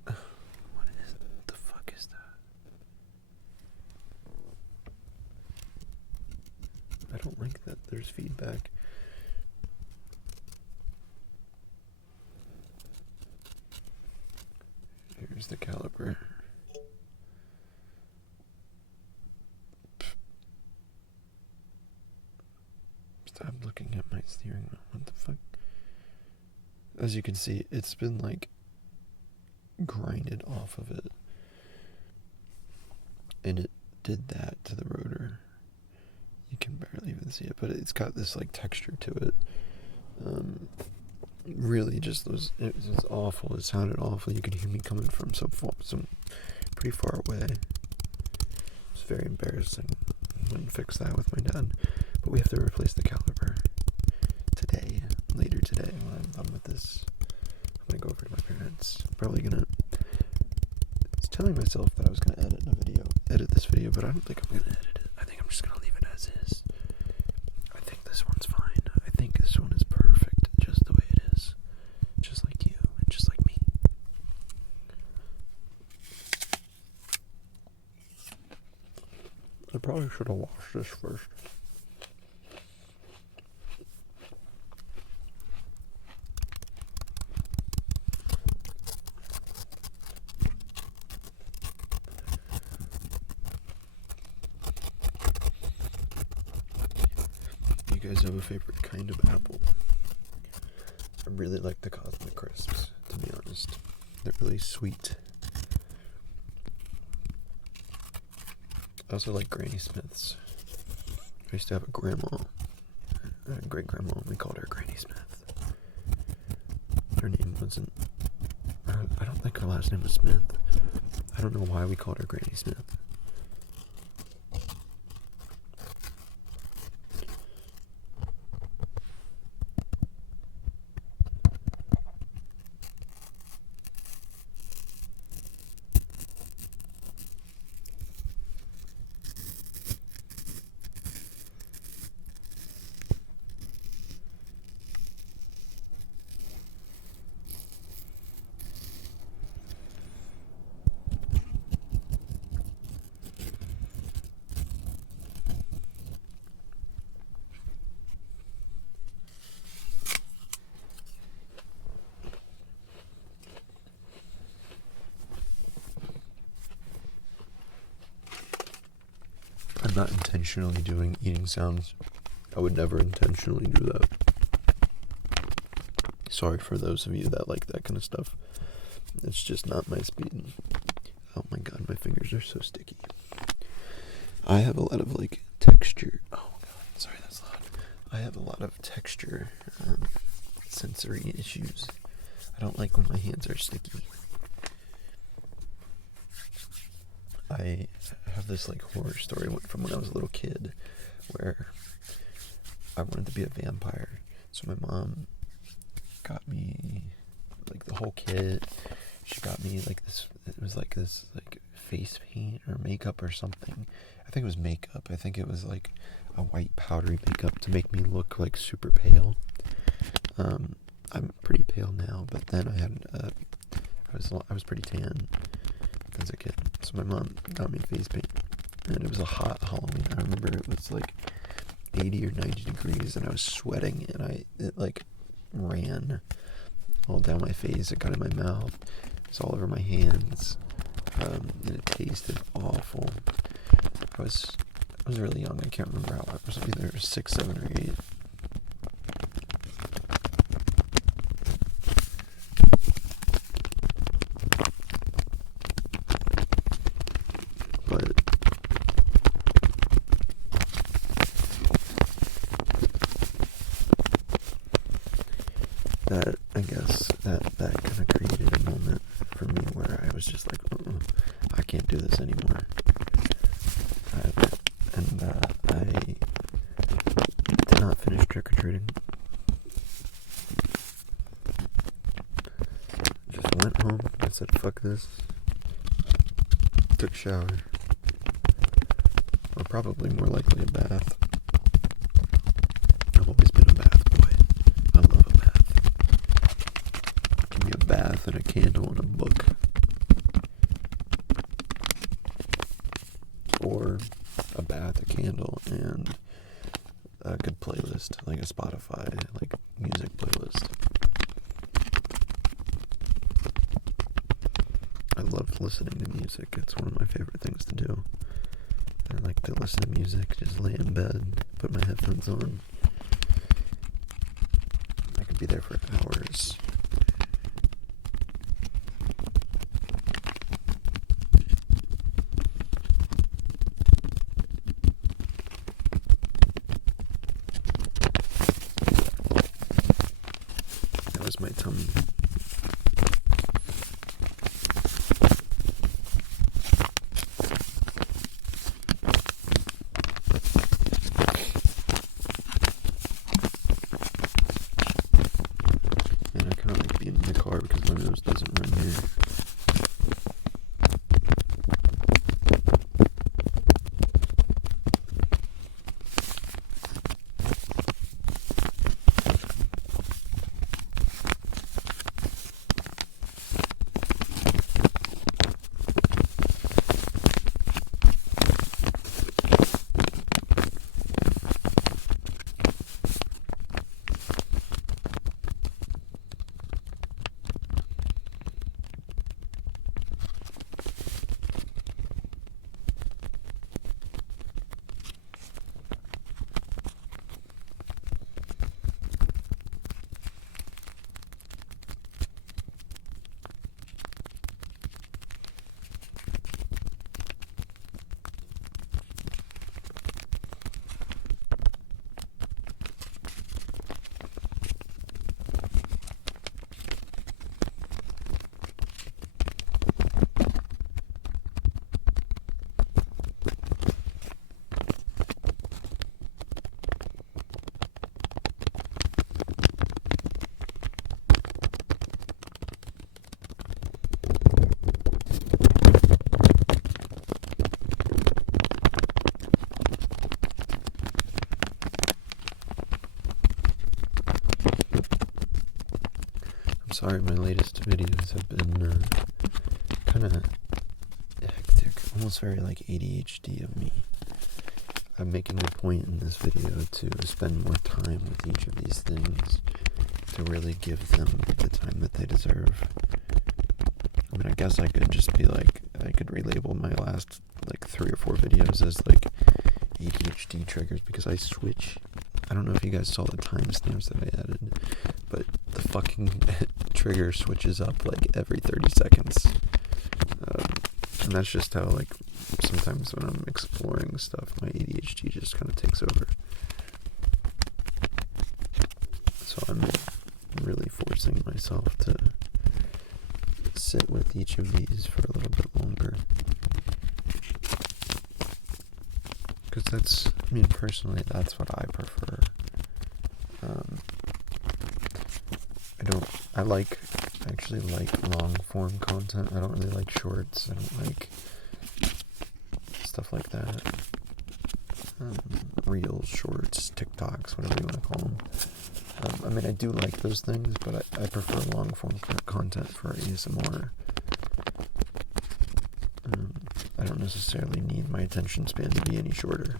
the fuck is that? I don't like that there's feedback. Here's the caliper. Stop looking at my steering wheel. What the fuck? As you can see, it's been like grinded off of it, and it did that to the rotor. You can barely even see it, but it's got this like texture to it. Really, it was awful. It sounded awful. You could hear me coming from some pretty far away. It's very embarrassing. I'm gonna fix that with my dad, but we have to replace the caliper later today when I'm done with this. I'm gonna go over to my parents. Probably gonna... I was telling myself that I was gonna edit this video, but I don't think I'm gonna edit it. I think I'm just gonna leave it as is. I think this one's fine. I think this one is perfect, just the way it is. Just like you, and just like me. I probably should have washed this first. You guys have a favorite kind of apple? I really like the Cosmic Crisps, to be honest. They're really sweet. I also like Granny Smiths. I used to have a great grandma, and we called her Granny Smith. Her name wasn't... I don't think her last name was Smith. I don't know why we called her Granny Smith. I'm not intentionally doing eating sounds. I would never intentionally do that. Sorry for those of you that like that kind of stuff. It's just not my speed. Oh my god, my fingers are so sticky. I have a lot of like texture. Oh god, sorry, that's loud. I have a lot of texture sensory issues. I don't like when my hands are sticky. I have this like horror story from when I was a little kid where I wanted to be a vampire. So my mom got me like the whole kit. She got me like this, it was like this like face paint or makeup or something. I think it was makeup. I think it was like a white powdery makeup to make me look like super pale. I'm pretty pale now, but then I was pretty tan as a kid. So my mom got me face paint, and it was a hot Halloween. I remember it was like 80 or 90 degrees, and I was sweating, and it like ran all down my face. It got in my mouth. It was all over my hands, and it tasted awful. I was really young. I can't remember how. I was either 6, 7, or 8. But that, I guess, that kind of created a moment for me where I was just like, I can't do this anymore. I did not finish trick-or-treating. Just went home, I said, fuck this. Took a shower. Or probably more likely a bath. I've always been a bath boy. I love a bath. Give me a bath and a candle and a book. Or a bath, a candle, and a good playlist, like a Spotify, like music playlist. I love listening to music. It's one of my favorite things to do. I like to listen to music, just lay in bed, put my headphones on. I could be there for hours. That was my tummy. Because my nose doesn't run here. Sorry, my latest videos have been kind of hectic, almost very like ADHD of me. I'm making a point in this video to spend more time with each of these things, to really give them the time that they deserve. I mean, I guess I could just be like, I could relabel my last like 3 or 4 videos as like ADHD triggers because I switch. I don't know if you guys saw the timestamps that I added, but the fucking trigger switches up like every 30 seconds. And that's just how, like, sometimes when I'm exploring stuff, my ADHD just kind of takes over. So I'm really forcing myself to sit with each of these for a little bit longer. Because that's, I mean, personally, that's what I prefer. I actually like long form content. I don't really like shorts. I don't like stuff like that. Reels, shorts, TikToks, whatever you want to call them. I mean, I do like those things, but I prefer long form content for ASMR. I don't necessarily need my attention span to be any shorter,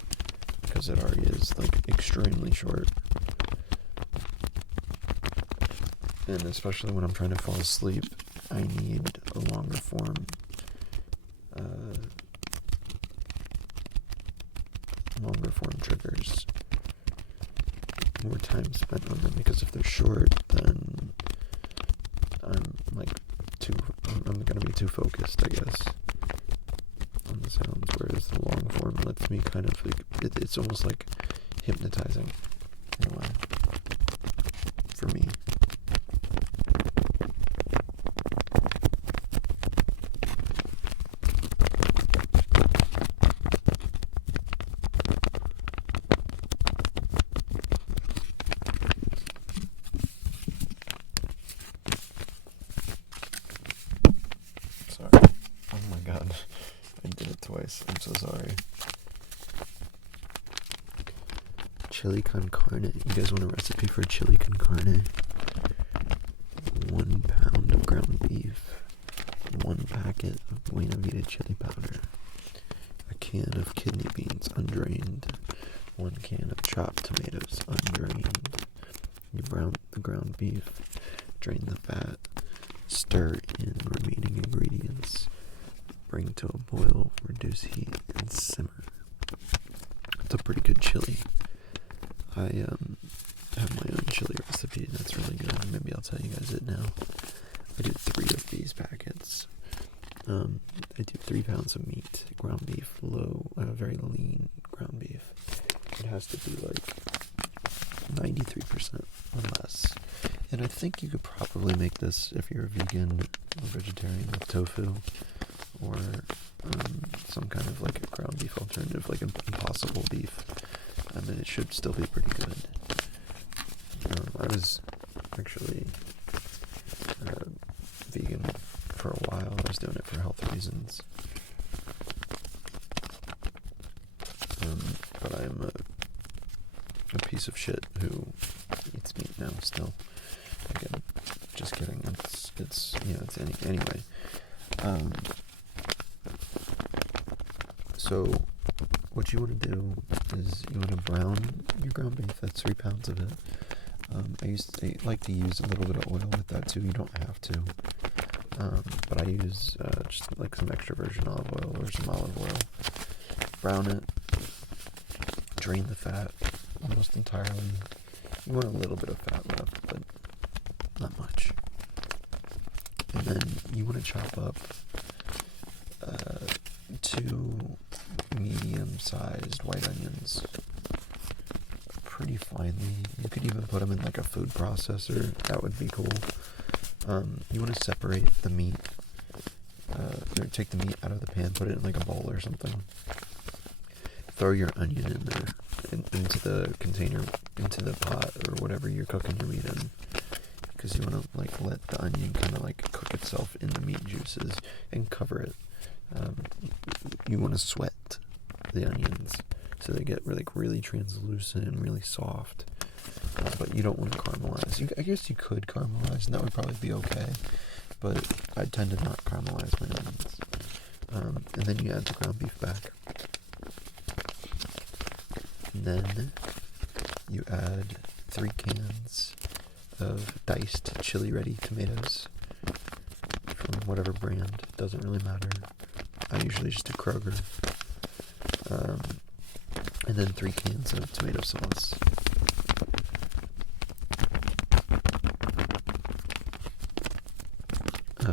because it already is, like, extremely short. And especially when I'm trying to fall asleep, I need a longer form, triggers. More time spent on them, because if they're short, then I'm gonna be too focused, I guess, on the sounds, whereas the long form lets me kind of, like, it's almost like hypnotizing, in a way, for me. I'm so sorry. Chili con carne. You guys want a recipe for chili con carne? 1 pound of ground beef, 1 packet of Buena Vida chili powder, a can of kidney beans undrained, 1 can of chopped tomatoes undrained. You brown the ground beef, drain the fat, stir in remaining ingredients. Bring to a boil, reduce heat, and simmer. It's a pretty good chili. I have my own chili recipe, and that's really good. Maybe I'll tell you guys it now. I do 3 of these packets. I do 3 pounds of meat, ground beef, very lean ground beef. It has to be like 93% or less. And I think you could probably make this if you're a vegan or vegetarian with tofu, or some kind of like a ground beef alternative, like an Impossible beef. And it should still be pretty good. I was actually vegan for a while. I was doing it for health reasons. But I am a piece of shit who eats meat now still. Again, just kidding. Anyway. So what you want to do is you want to brown your ground beef. That's 3 pounds of it. I like to use a little bit of oil with that too. You don't have to. But I use just like some extra virgin olive oil or some olive oil. Brown it. Drain the fat almost entirely. You want a little bit of fat left, but not much. And then you want to chop up 2 medium-sized white onions pretty finely. You could even put them in like a food processor. That would be cool. You want to separate the meat, or take the meat out of the pan, put it in like a bowl or something. Throw your onion in there, into the container, into the pot or whatever you're cooking your meat in, because you want to like let the onion kind of like cook itself in the meat juices and cover it. You want to sweat the onions so they get really translucent and really soft, but you don't want to caramelize. I guess you could caramelize, and that would probably be okay, but I tend to not caramelize my onions. And then you add the ground beef back. And then you add 3 cans of diced chili-ready tomatoes from whatever brand. Doesn't really matter. I usually just do Kroger. And then 3 cans of tomato sauce.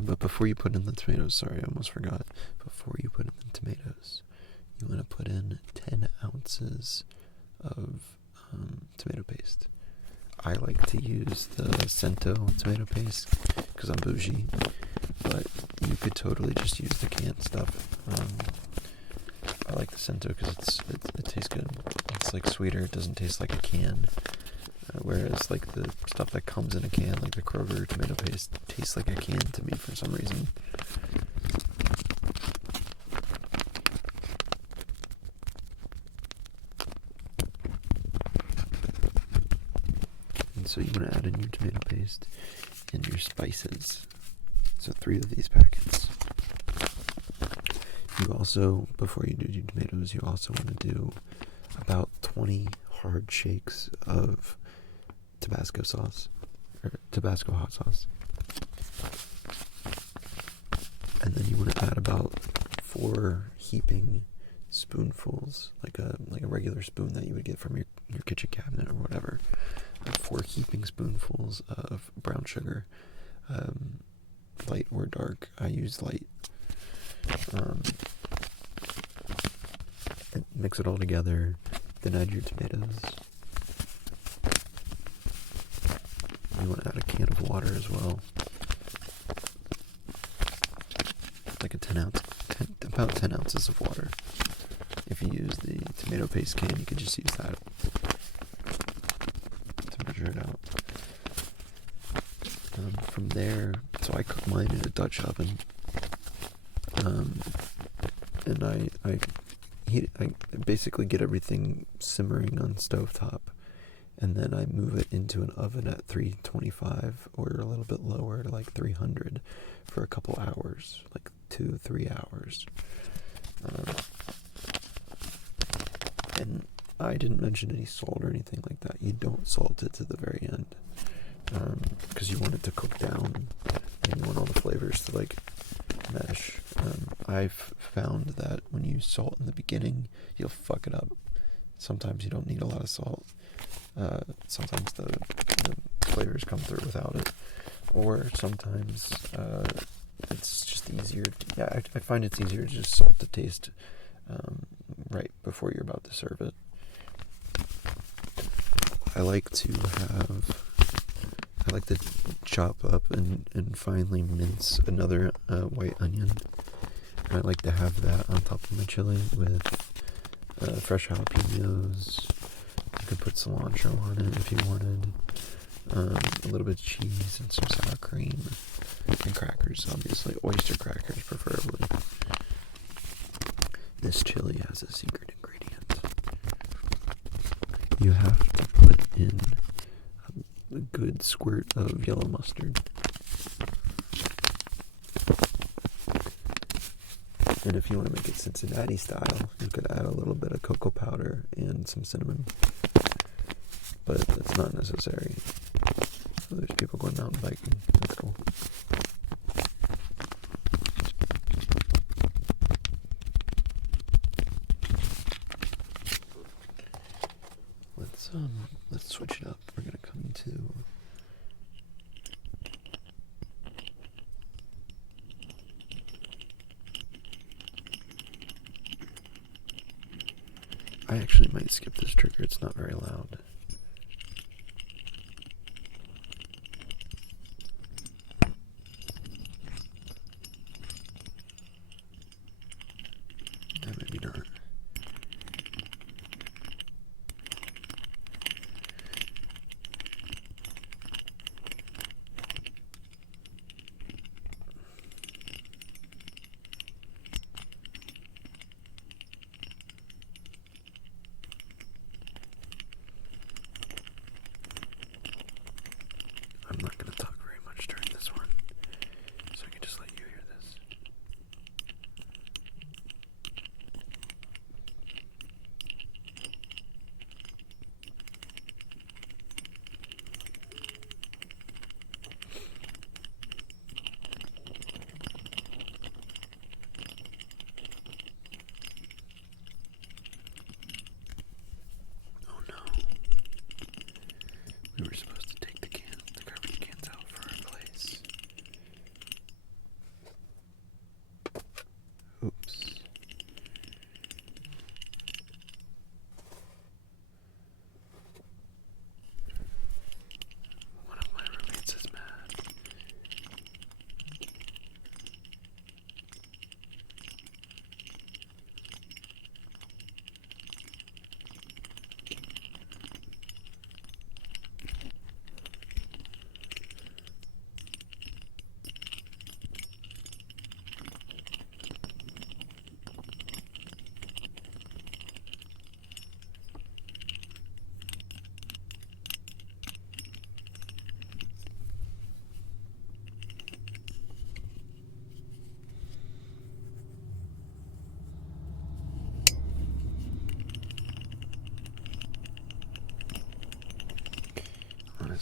But before you put in the tomatoes, sorry, I almost forgot. Before you put in the tomatoes, you want to put in 10 ounces of tomato paste. I like to use the Cento tomato paste because I'm bougie, but you could totally just use the canned stuff. I like the Cento because it tastes good. It's like sweeter. It doesn't taste like a can. Whereas like the stuff that comes in a can, like the Kroger tomato paste, tastes like a can to me for some reason. And so you want to add in your tomato paste and your spices. So 3 of these packets. You also, before you do your tomatoes, you also want to do about 20 hard shakes of Tabasco sauce, or Tabasco hot sauce. And then you want to add about 4 heaping spoonfuls, like a regular spoon that you would get from your kitchen cabinet or whatever. 4 heaping spoonfuls of brown sugar, light or dark. I use light. And mix it all together. Then add your tomatoes. You want to add a can of water as well. Like about 10 ounces of water. If you use the tomato paste can, you could just use that to measure it out. From there, so I cook mine in a Dutch oven. And I basically get everything simmering on stovetop, and then I move it into an oven at 325 or a little bit lower to like 300 for a couple hours, like 2-3 hours. And I didn't mention any salt or anything like that. You don't salt it to the very end, because you want it to cook down and you want all the flavors to like mesh. I've found that when you salt in the beginning, you'll fuck it up. Sometimes you don't need a lot of salt. Sometimes the flavors come through without it, or sometimes it's just easier. I find it's easier to just salt the taste right before you're about to serve it. I like to chop up and finely mince another white onion. And I like to have that on top of my chili with fresh jalapenos. You could put cilantro on it if you wanted. A little bit of cheese and some sour cream. And crackers, obviously. Oyster crackers, preferably. This chili has a secret ingredient. You have to put in a good squirt of yellow mustard. And if you want to make it Cincinnati style, you could add a little bit of cocoa powder and some cinnamon. But it's not necessary. So there's people going mountain biking. That's cool. Let's switch it up. We're gonna come to I actually might skip this trigger. It's not very loud. Maybe not.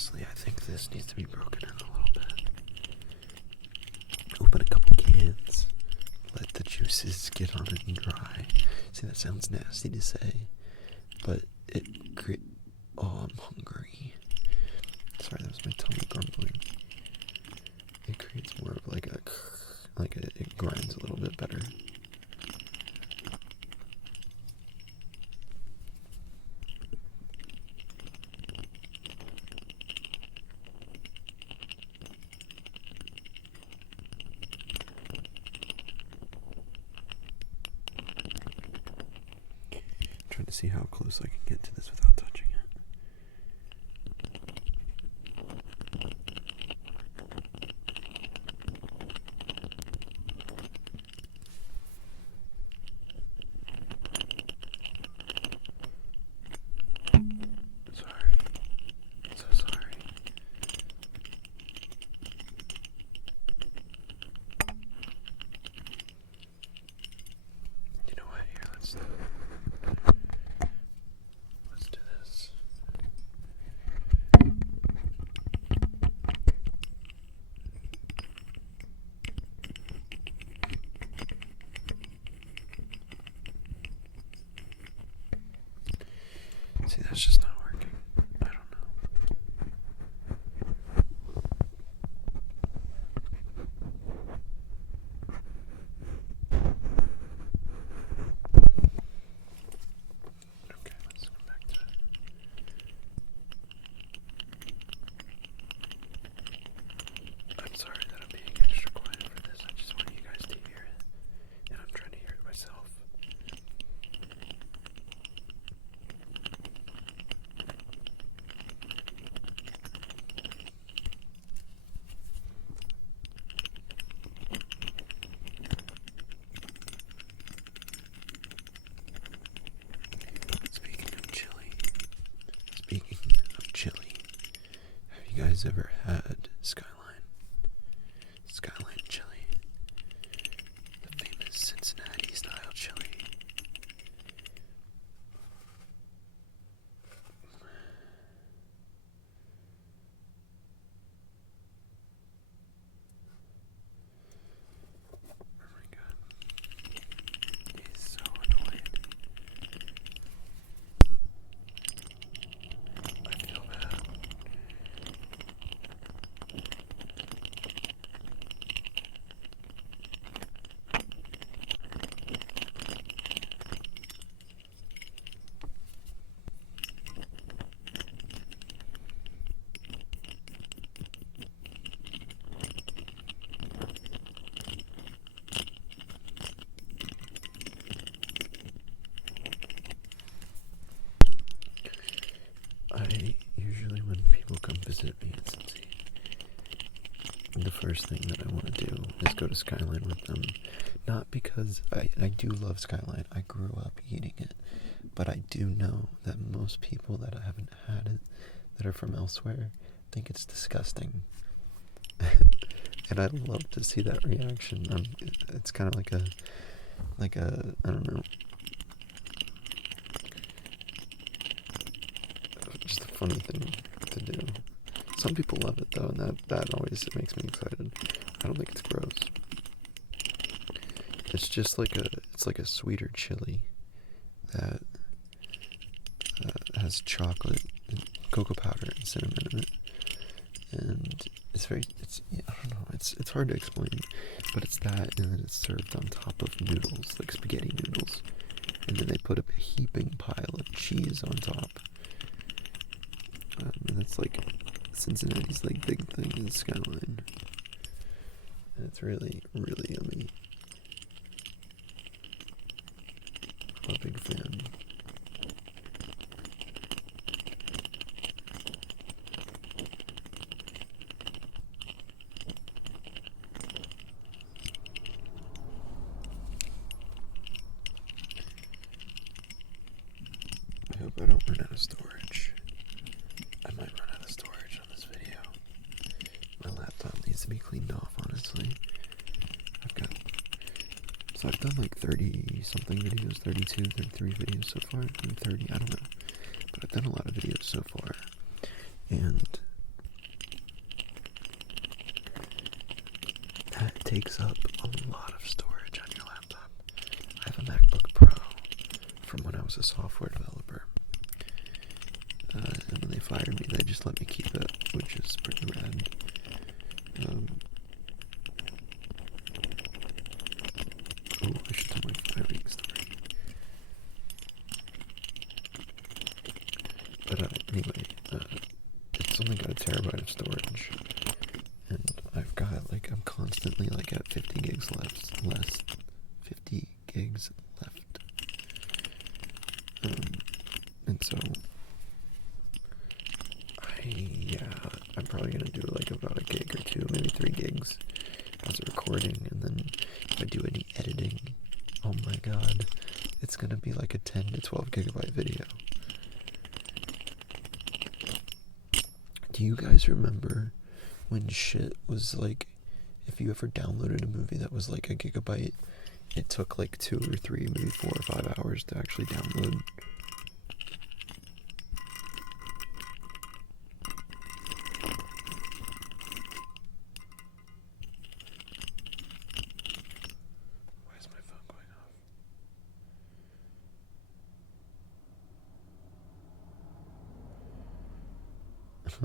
honestly, I think this needs to be broken in a little bit. Open a couple cans. Let the juices get on it and dry. See, that sounds nasty to say, but it oh, I'm hungry. Sorry, that was my tummy grumbling. It creates more of it grinds a little bit better. Trying to see how close I can get to this without touching it. Sorry. So sorry. You know what? Here, let's do this. See, that's just not working. I don't know. Okay, let's go back to it. I'm sorry that I'm being extra quiet for this. I just want you guys to hear it. And I'm trying to hear it myself. Speaking of chili, have you guys ever had Skyline chili? The famous Cincinnati style chili. Oh my god. He's so annoyed. I feel bad. I usually, when people come visit me in Cincy, the first thing that I want to do is go to Skyline with them. Not because I do love Skyline. I grew up eating it. But I do know that most people that haven't had it, that are from elsewhere, think it's disgusting. And I'd love to see that reaction. It's kind of like a, I don't know, just a funny thing to do. Some people love it though, and that always makes me excited. I don't think it's gross. It's just like a sweeter chili that has chocolate and cocoa powder and cinnamon in it, and I don't know, it's hard to explain, but it's that, and then it's served on top of noodles, like spaghetti noodles, and then they put a heaping pile of cheese on top, and that's like Cincinnati's like big thing in Skyline, and it's really, really yummy. I'm a big fan. I hope I don't run out of storage. I might run out of storage on this video. My laptop needs to be cleaned off, honestly. I've done like 30 something videos, 32, 33 videos so far, maybe 30, I don't know. But I've done a lot of videos so far. And That takes up a lot of storage on your laptop. I have a MacBook Pro from when I was a software developer. And when they fired me, they just let me keep it, which is pretty rad. Oh, I should tell my firing story. But anyway, it's only got a terabyte of storage, and I've got I'm constantly at 50 gigs left. 50 gigs left. And so I'm probably gonna do about a gig or two, maybe 3 gigs as a recording, and then if I do any editing, oh my god, it's gonna be like a 10 to 12 gigabyte video. Do you guys remember when shit was if you ever downloaded a movie that was a gigabyte, it took 2 or 3, maybe 4 or 5 hours to actually download? Why is my phone going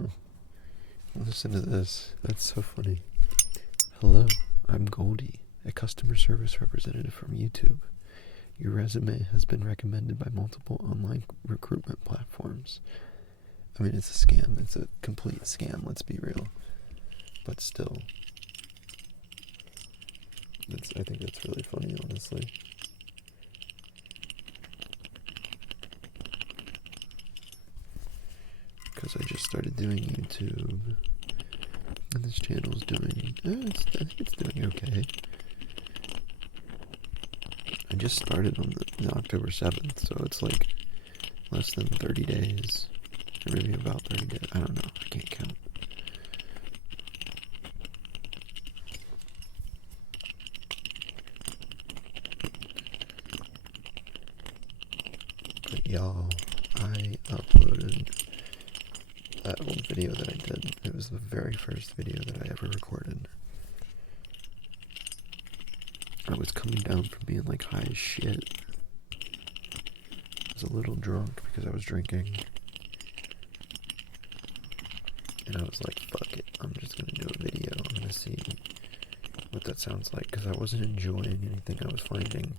off? Listen to this. That's so funny. Hello, I'm Goldie, a customer service representative from YouTube. Your resume has been recommended by multiple online recruitment platforms. I mean, it's a scam. It's a complete scam, let's be real. But still. I think that's really funny, honestly. Because I just started doing YouTube, and this channel's doing, I think it's doing okay. I just started on the October 7th, so it's less than 30 days, or maybe about 30 days, I don't know, I can't count. But y'all, I uploaded that old video that I did. It was the very first video that I ever recorded. I was coming down from being high as shit. I was a little drunk because I was drinking. And I was like, fuck it, I'm just gonna do a video. I'm gonna see what that sounds like, because I wasn't enjoying anything I was finding.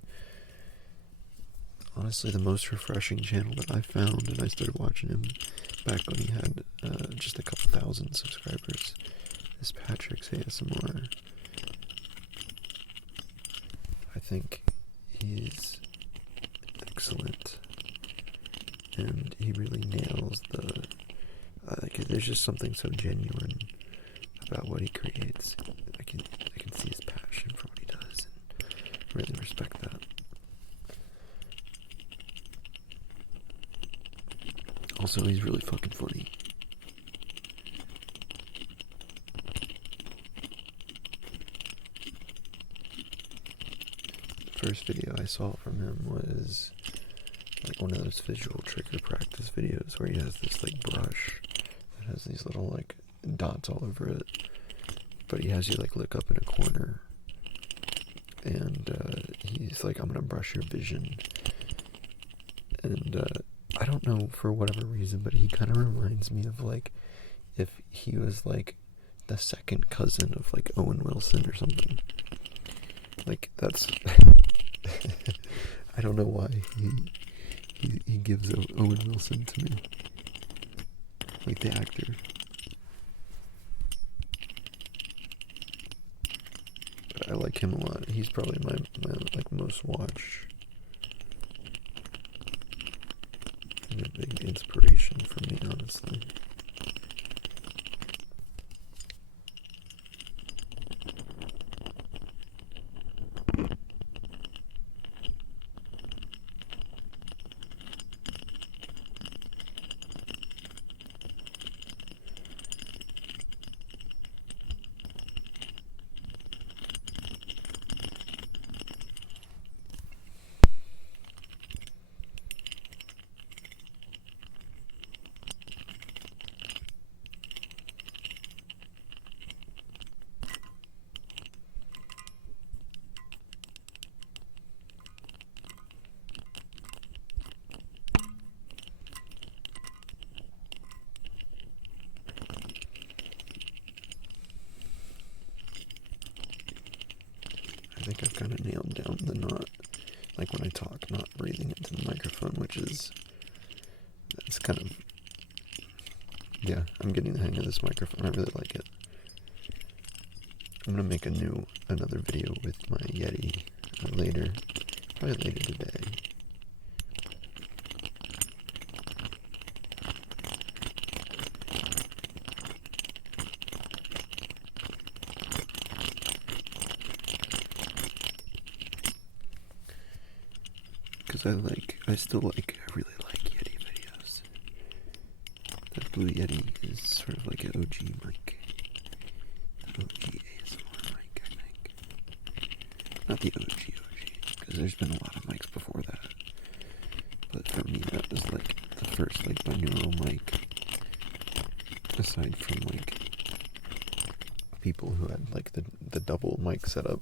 Honestly, the most refreshing channel that I found, and I started watching him back when he had just a couple thousand subscribers, is Patrick's ASMR. I think he's excellent, and he really nails there's just something so genuine about what he creates. I can see his passion for what he does, and really respect that. Also, he's really fucking funny. The first video I saw from him was one of those visual trigger practice videos where he has this brush that has these little dots all over it, but he has you look up in a corner, and he's I'm gonna brush your vision, and I don't know, for whatever reason, but he kind of reminds me of if he was the second cousin of Owen Wilson or something. That's I don't know why he gives Owen Wilson to me, the actor. But I like him a lot. He's probably my most watched, and a big inspiration for me, honestly. think I've kind of nailed down the not, like when I talk, not breathing into the microphone, which is, it's kind of, yeah, I'm getting the hang of this microphone. I really like it. I'm going to make another video with my Yeti later, probably later today. Because I really like Yeti videos. That Blue Yeti is sort of like an OG mic. OG ASMR mic, I think. Not the OG, because there's been a lot of mics before that. But for me, that was like the first like binaural mic. Aside from like people who had like the double mic setup.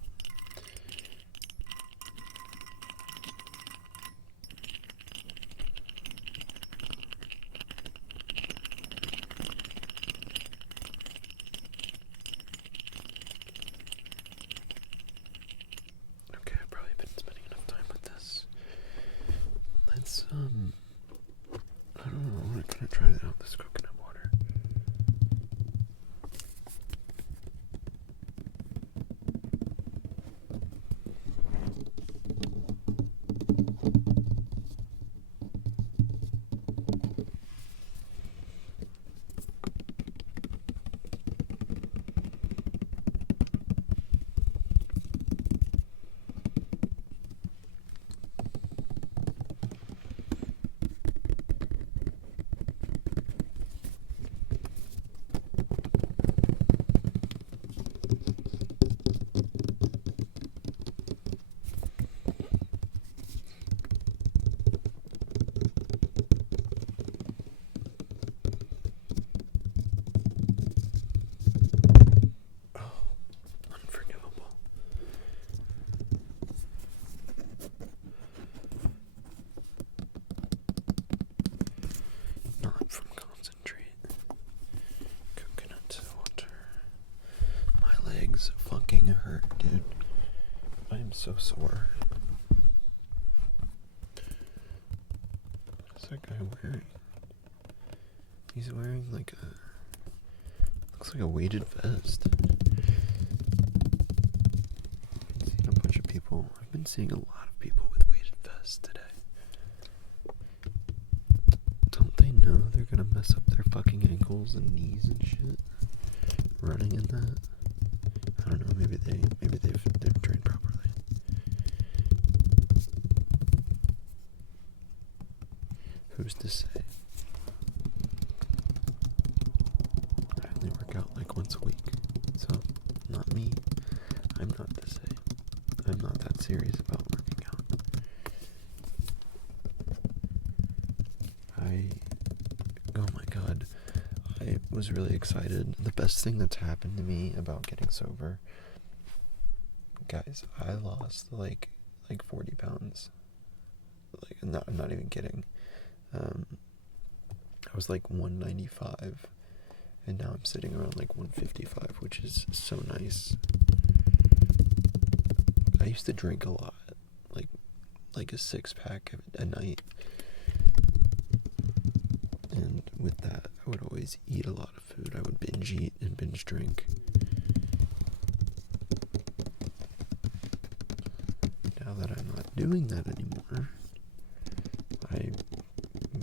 I don't know, I'm gonna try out this coconut water. Fucking hurt, dude. I am so sore. What's that guy wearing? He's wearing like looks like a weighted vest. I've been seeing a lot of people with weighted vests today. Don't they know they're gonna mess up their fucking ankles and knees and shit running in that? I don't know, maybe they're trained properly. Who's to say? I only work out like once a week, so not me. I'm not to say. I'm not that serious about working out. Oh my god, I was really excited. The best thing that's happened to me about getting sober, guys, I lost like 40 pounds. I'm not even kidding. I was like 195, and now I'm sitting around like 155, which is so nice. I used to drink a lot, like a 6-pack a night, and with that, I would always eat a lot of food. I would binge eat and binge drink. Now that I'm not doing that anymore, I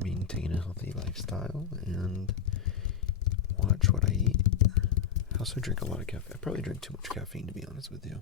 maintain a healthy lifestyle and watch what I eat. I also drink a lot of caffeine. I probably drink too much caffeine, to be honest with you.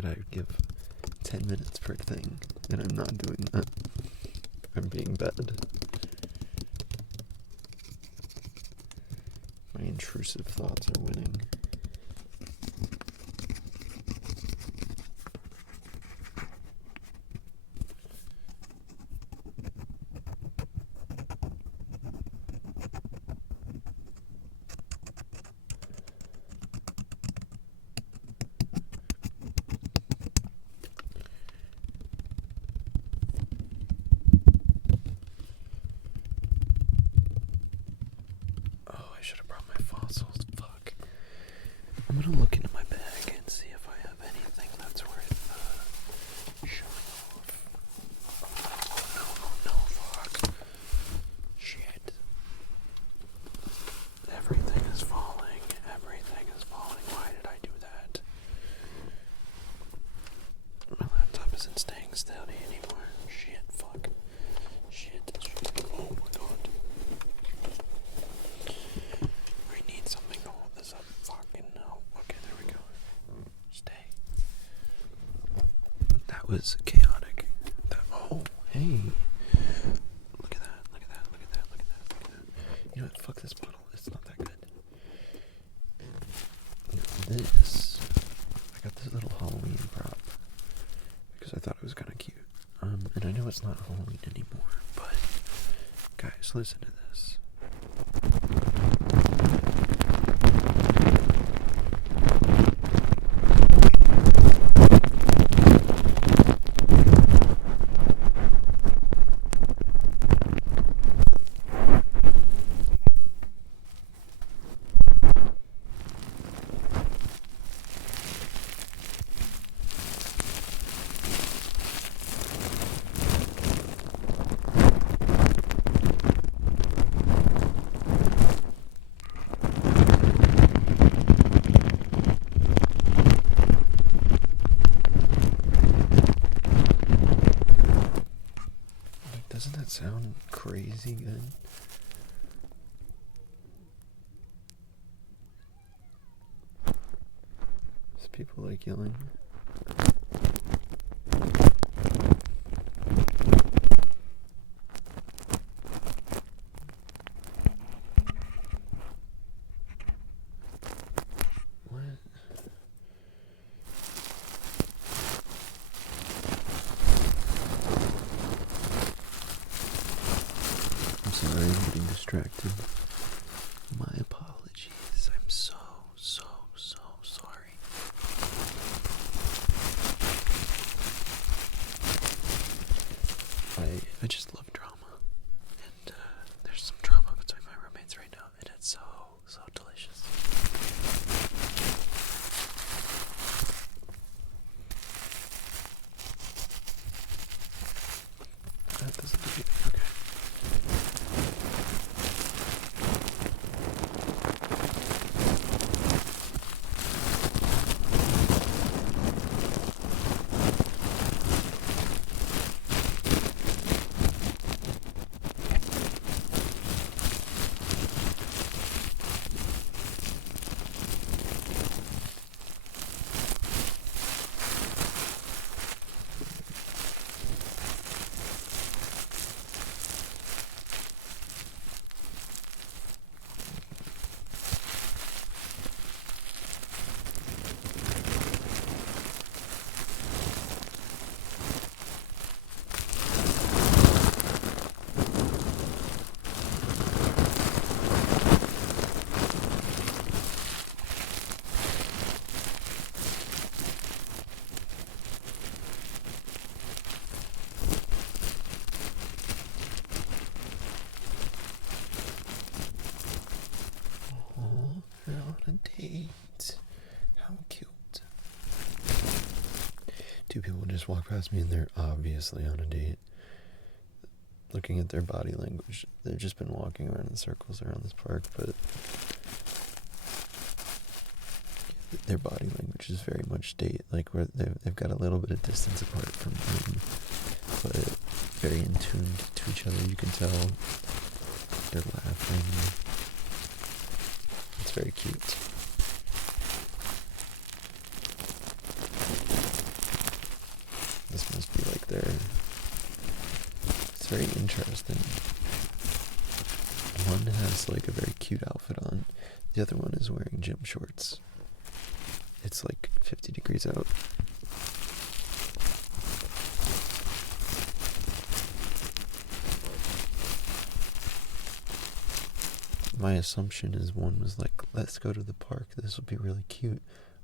said I would give 10 minutes per thing, and I'm not doing that. I'm being bad. My intrusive thoughts are winning. I should have brought my fossils. Fuck. I'm gonna look into my bag and see if I have anything that's worth showing off. Oh no, fuck. Shit. Everything is falling. Everything is falling. Why did I do that? My laptop isn't staying steady anymore. Shit, fuck. Shit. Oh my god. I need something to hold this up. Fucking no. Okay, there we go. Stay. That was chaotic. Oh, hey. Look at that. Look at that. Look at that. Look at that. Look at that. You know what? Fuck this bottle. It's not that good. This. I got this little Halloween prop because I thought it was kind of cute. And I know it's not Halloween anymore, but guys, listen to this. Doesn't that sound crazy good? Is people like yelling? What? I'm sorry, I'm getting distracted. My apologies. I'm so sorry. I just love drama. And there's some drama between my roommates right now, and it's so delicious. That doesn't do it. Okay. A date. How cute. Two people just walk past me and they're obviously on a date. Looking at their body language. They've just been walking around in circles around this park, but their body language is very much date. Like where they've got a little bit of distance apart from him, but very in tune to each other. You can tell they're laughing. It's very cute. very interesting. One has like a very cute outfit on. The other one is wearing gym shorts. It's like 50 degrees out. My assumption is one was like, let's go to the park. This will be really cute.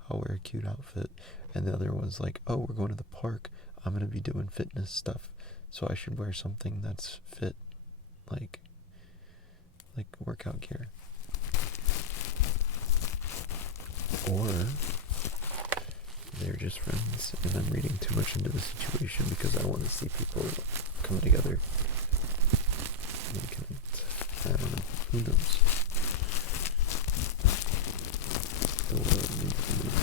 I'll wear a cute outfit. And the other was like, oh, we're going to the park. I'm going to be doing fitness stuff. So I should wear something that's fit. Like workout gear. Or they're just friends and I'm reading too much into the situation because I want to see people come together. I don't know. Who knows? The world needs to move.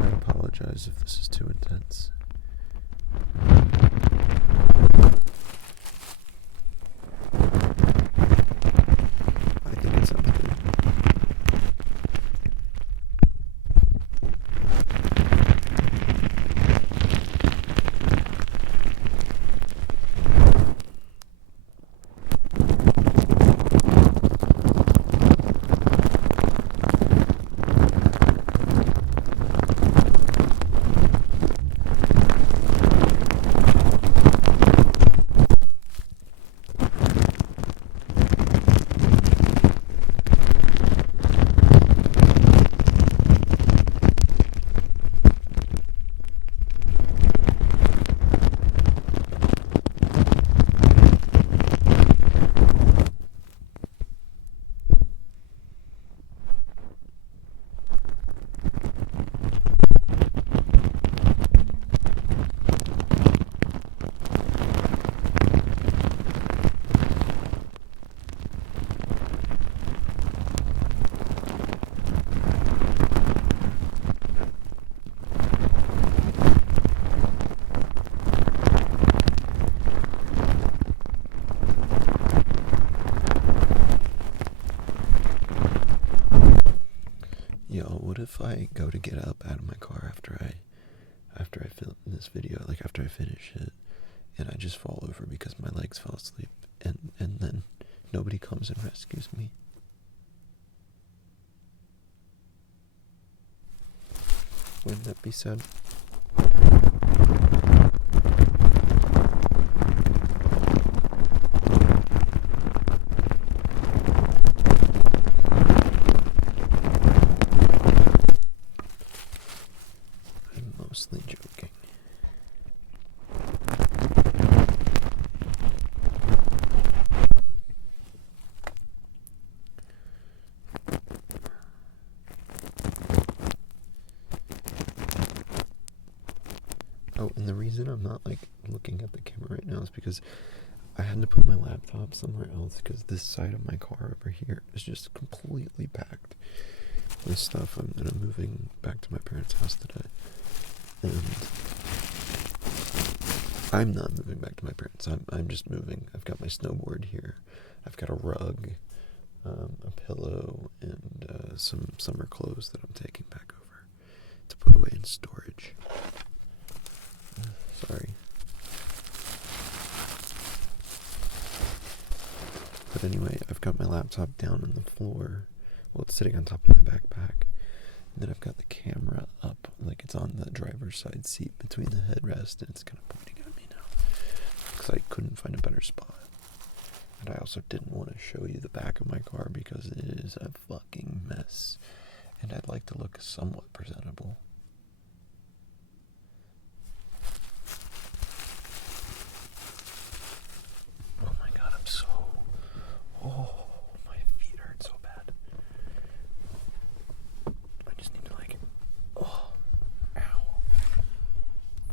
I apologize if this is too intense. I think it sounds good. What if I go to get up out of my car after I film this video, like after I finish it, and I just fall over because my legs fell asleep, and then nobody comes and rescues me? Wouldn't that be sad? Mostly joking. Oh, and the reason I'm not like looking at the camera right now is because I had to put my laptop somewhere else because this side of my car over here is just completely packed with stuff. I'm moving back to my parents' house today. And I'm not moving back to my parents. I'm just moving. I've got my snowboard here. I've got a rug, a pillow, and some summer clothes that I'm taking back over to put away in storage. Sorry. But anyway, I've got my laptop down on the floor. Well, it's sitting on top of my backpack. And then I've got the camera up, like it's on the driver's side seat between the headrest, and it's kind of pointing at me now. Because I couldn't find a better spot. And I also didn't want to show you the back of my car because it is a fucking mess. And I'd like to look somewhat presentable. Oh my god, I'm so... Oh, my feet hurt so bad. I just need to like... Oh, ow.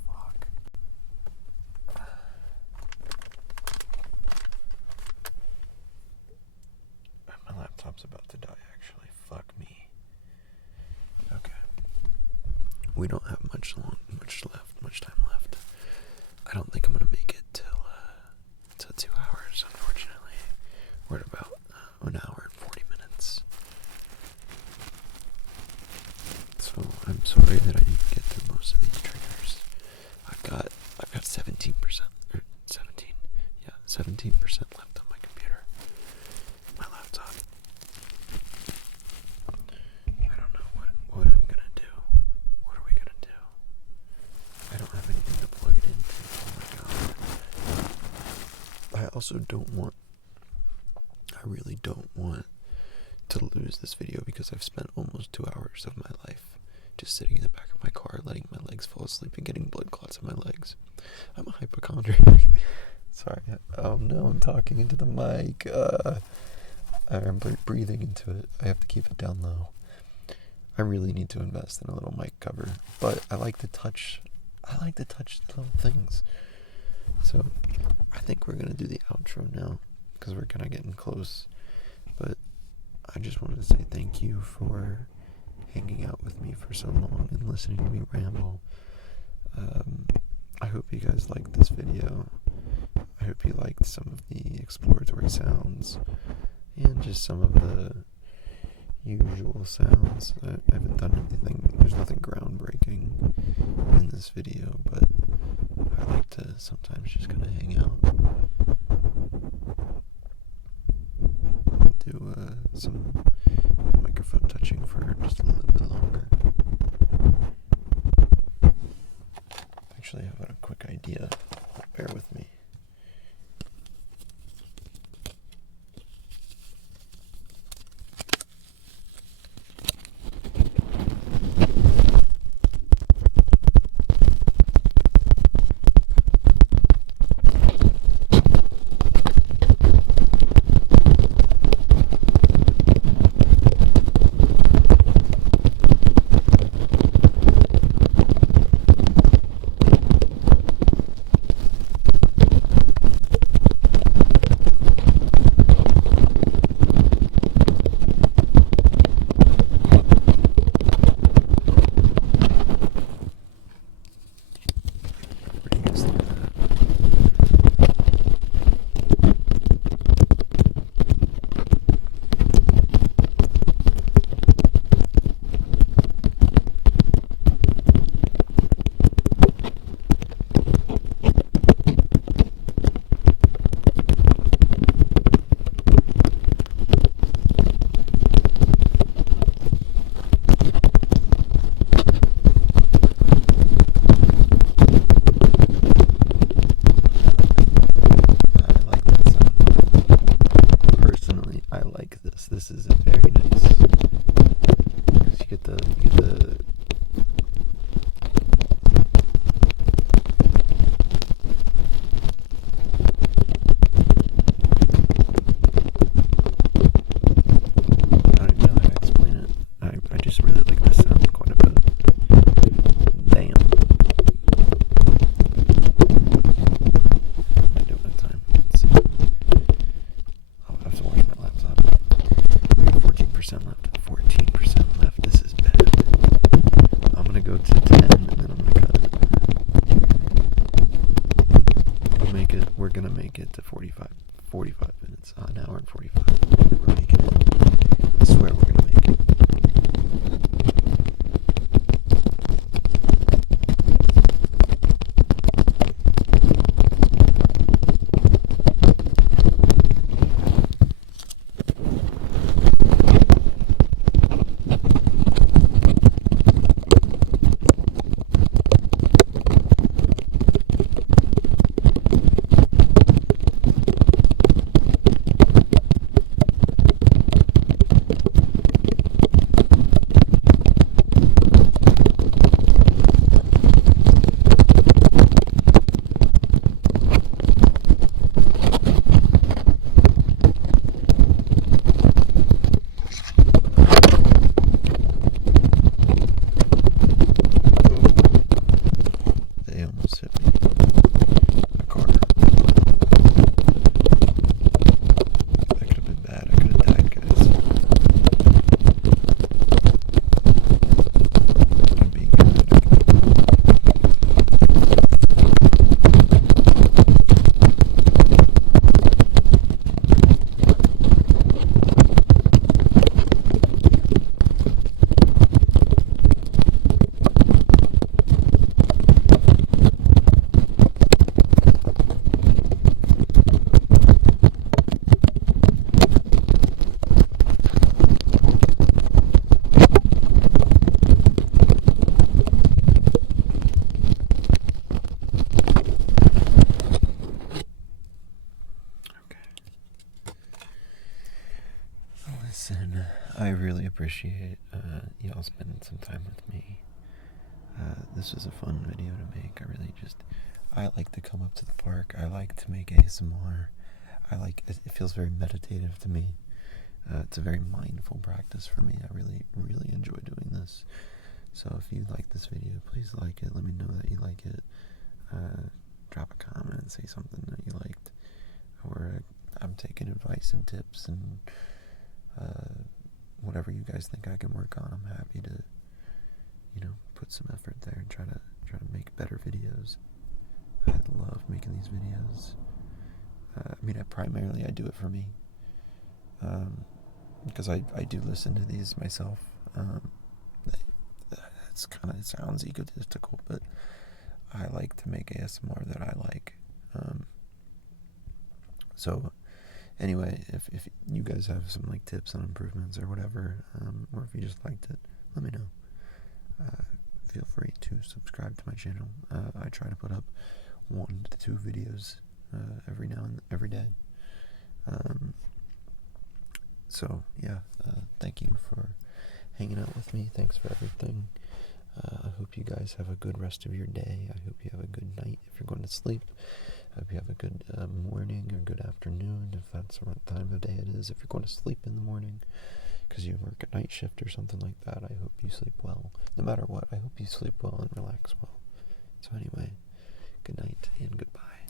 Fuck. My laptop's about to die, actually. Fuck me. Okay. We don't have much time left. I don't think I'm gonna make it till 2 hours, unfortunately. 17% left on my computer. My laptop. I don't know what I'm gonna do. What are we gonna do? I don't have anything to plug it into. Oh my god. I also I really don't want to lose this video because I've spent almost 2 hours of my life just sitting in the back of my car, letting my legs fall asleep and getting blood clots in my legs. I'm a hypochondriac. Sorry. Oh no, I'm talking into the mic. I'm breathing into it. I have to keep it down low. I really need to invest in a little mic cover, but I like to touch little things. So I think we're gonna do the outro now because we're kind of getting close. But I just wanted to say thank you for hanging out with me for so long and listening to me ramble. I hope you guys liked this video. I hope you liked some of the exploratory sounds and just some of the usual sounds. I haven't done anything, there's nothing groundbreaking in this video, but I like to sometimes just kind of hang out. I'll do some microphone touching for just a little bit longer. Actually, I have a quick idea. Bear with me. This is very nice. Because you get the I don't even know how to explain it. I just really like this sound quite a bit. Damn. I do it in time. Let's see. I'll have to watch my laptop. 14% left. 14% left. This is bad. I'm gonna go to 10 and then I'm gonna cut it. We're gonna make it to 45 minutes. An hour and 45. We're making it. I swear we're gonna make it. I really appreciate y'all spending some time with me. This was a fun video to make. I like to come up to the park. I like to make ASMR. It feels very meditative to me. It's a very mindful practice for me. I really, really enjoy doing this. So if you like this video, please like it. Let me know that you like it. Drop a comment, say something that you liked. Or I'm taking advice and tips and whatever you guys think I can work on. I'm happy to, put some effort there and try to make better videos. I love making these videos. Primarily I do it for me. Because I do listen to these myself. It sounds egotistical, but I like to make ASMR that I like. So anyway, if you guys have some tips on improvements or whatever, or if you just liked it, let me know. Feel free to subscribe to my channel. I try to put up 1 to 2 videos every day. So yeah, thank you for hanging out with me. Thanks for everything. I hope you guys have a good rest of your day. I hope you have a good night if you're going to sleep. I hope you have a good morning or good afternoon if that's what time of day it is. If you're going to sleep in the morning because you work a night shift or something like that, I hope you sleep well. No matter what, I hope you sleep well and relax well. So anyway, good night and goodbye.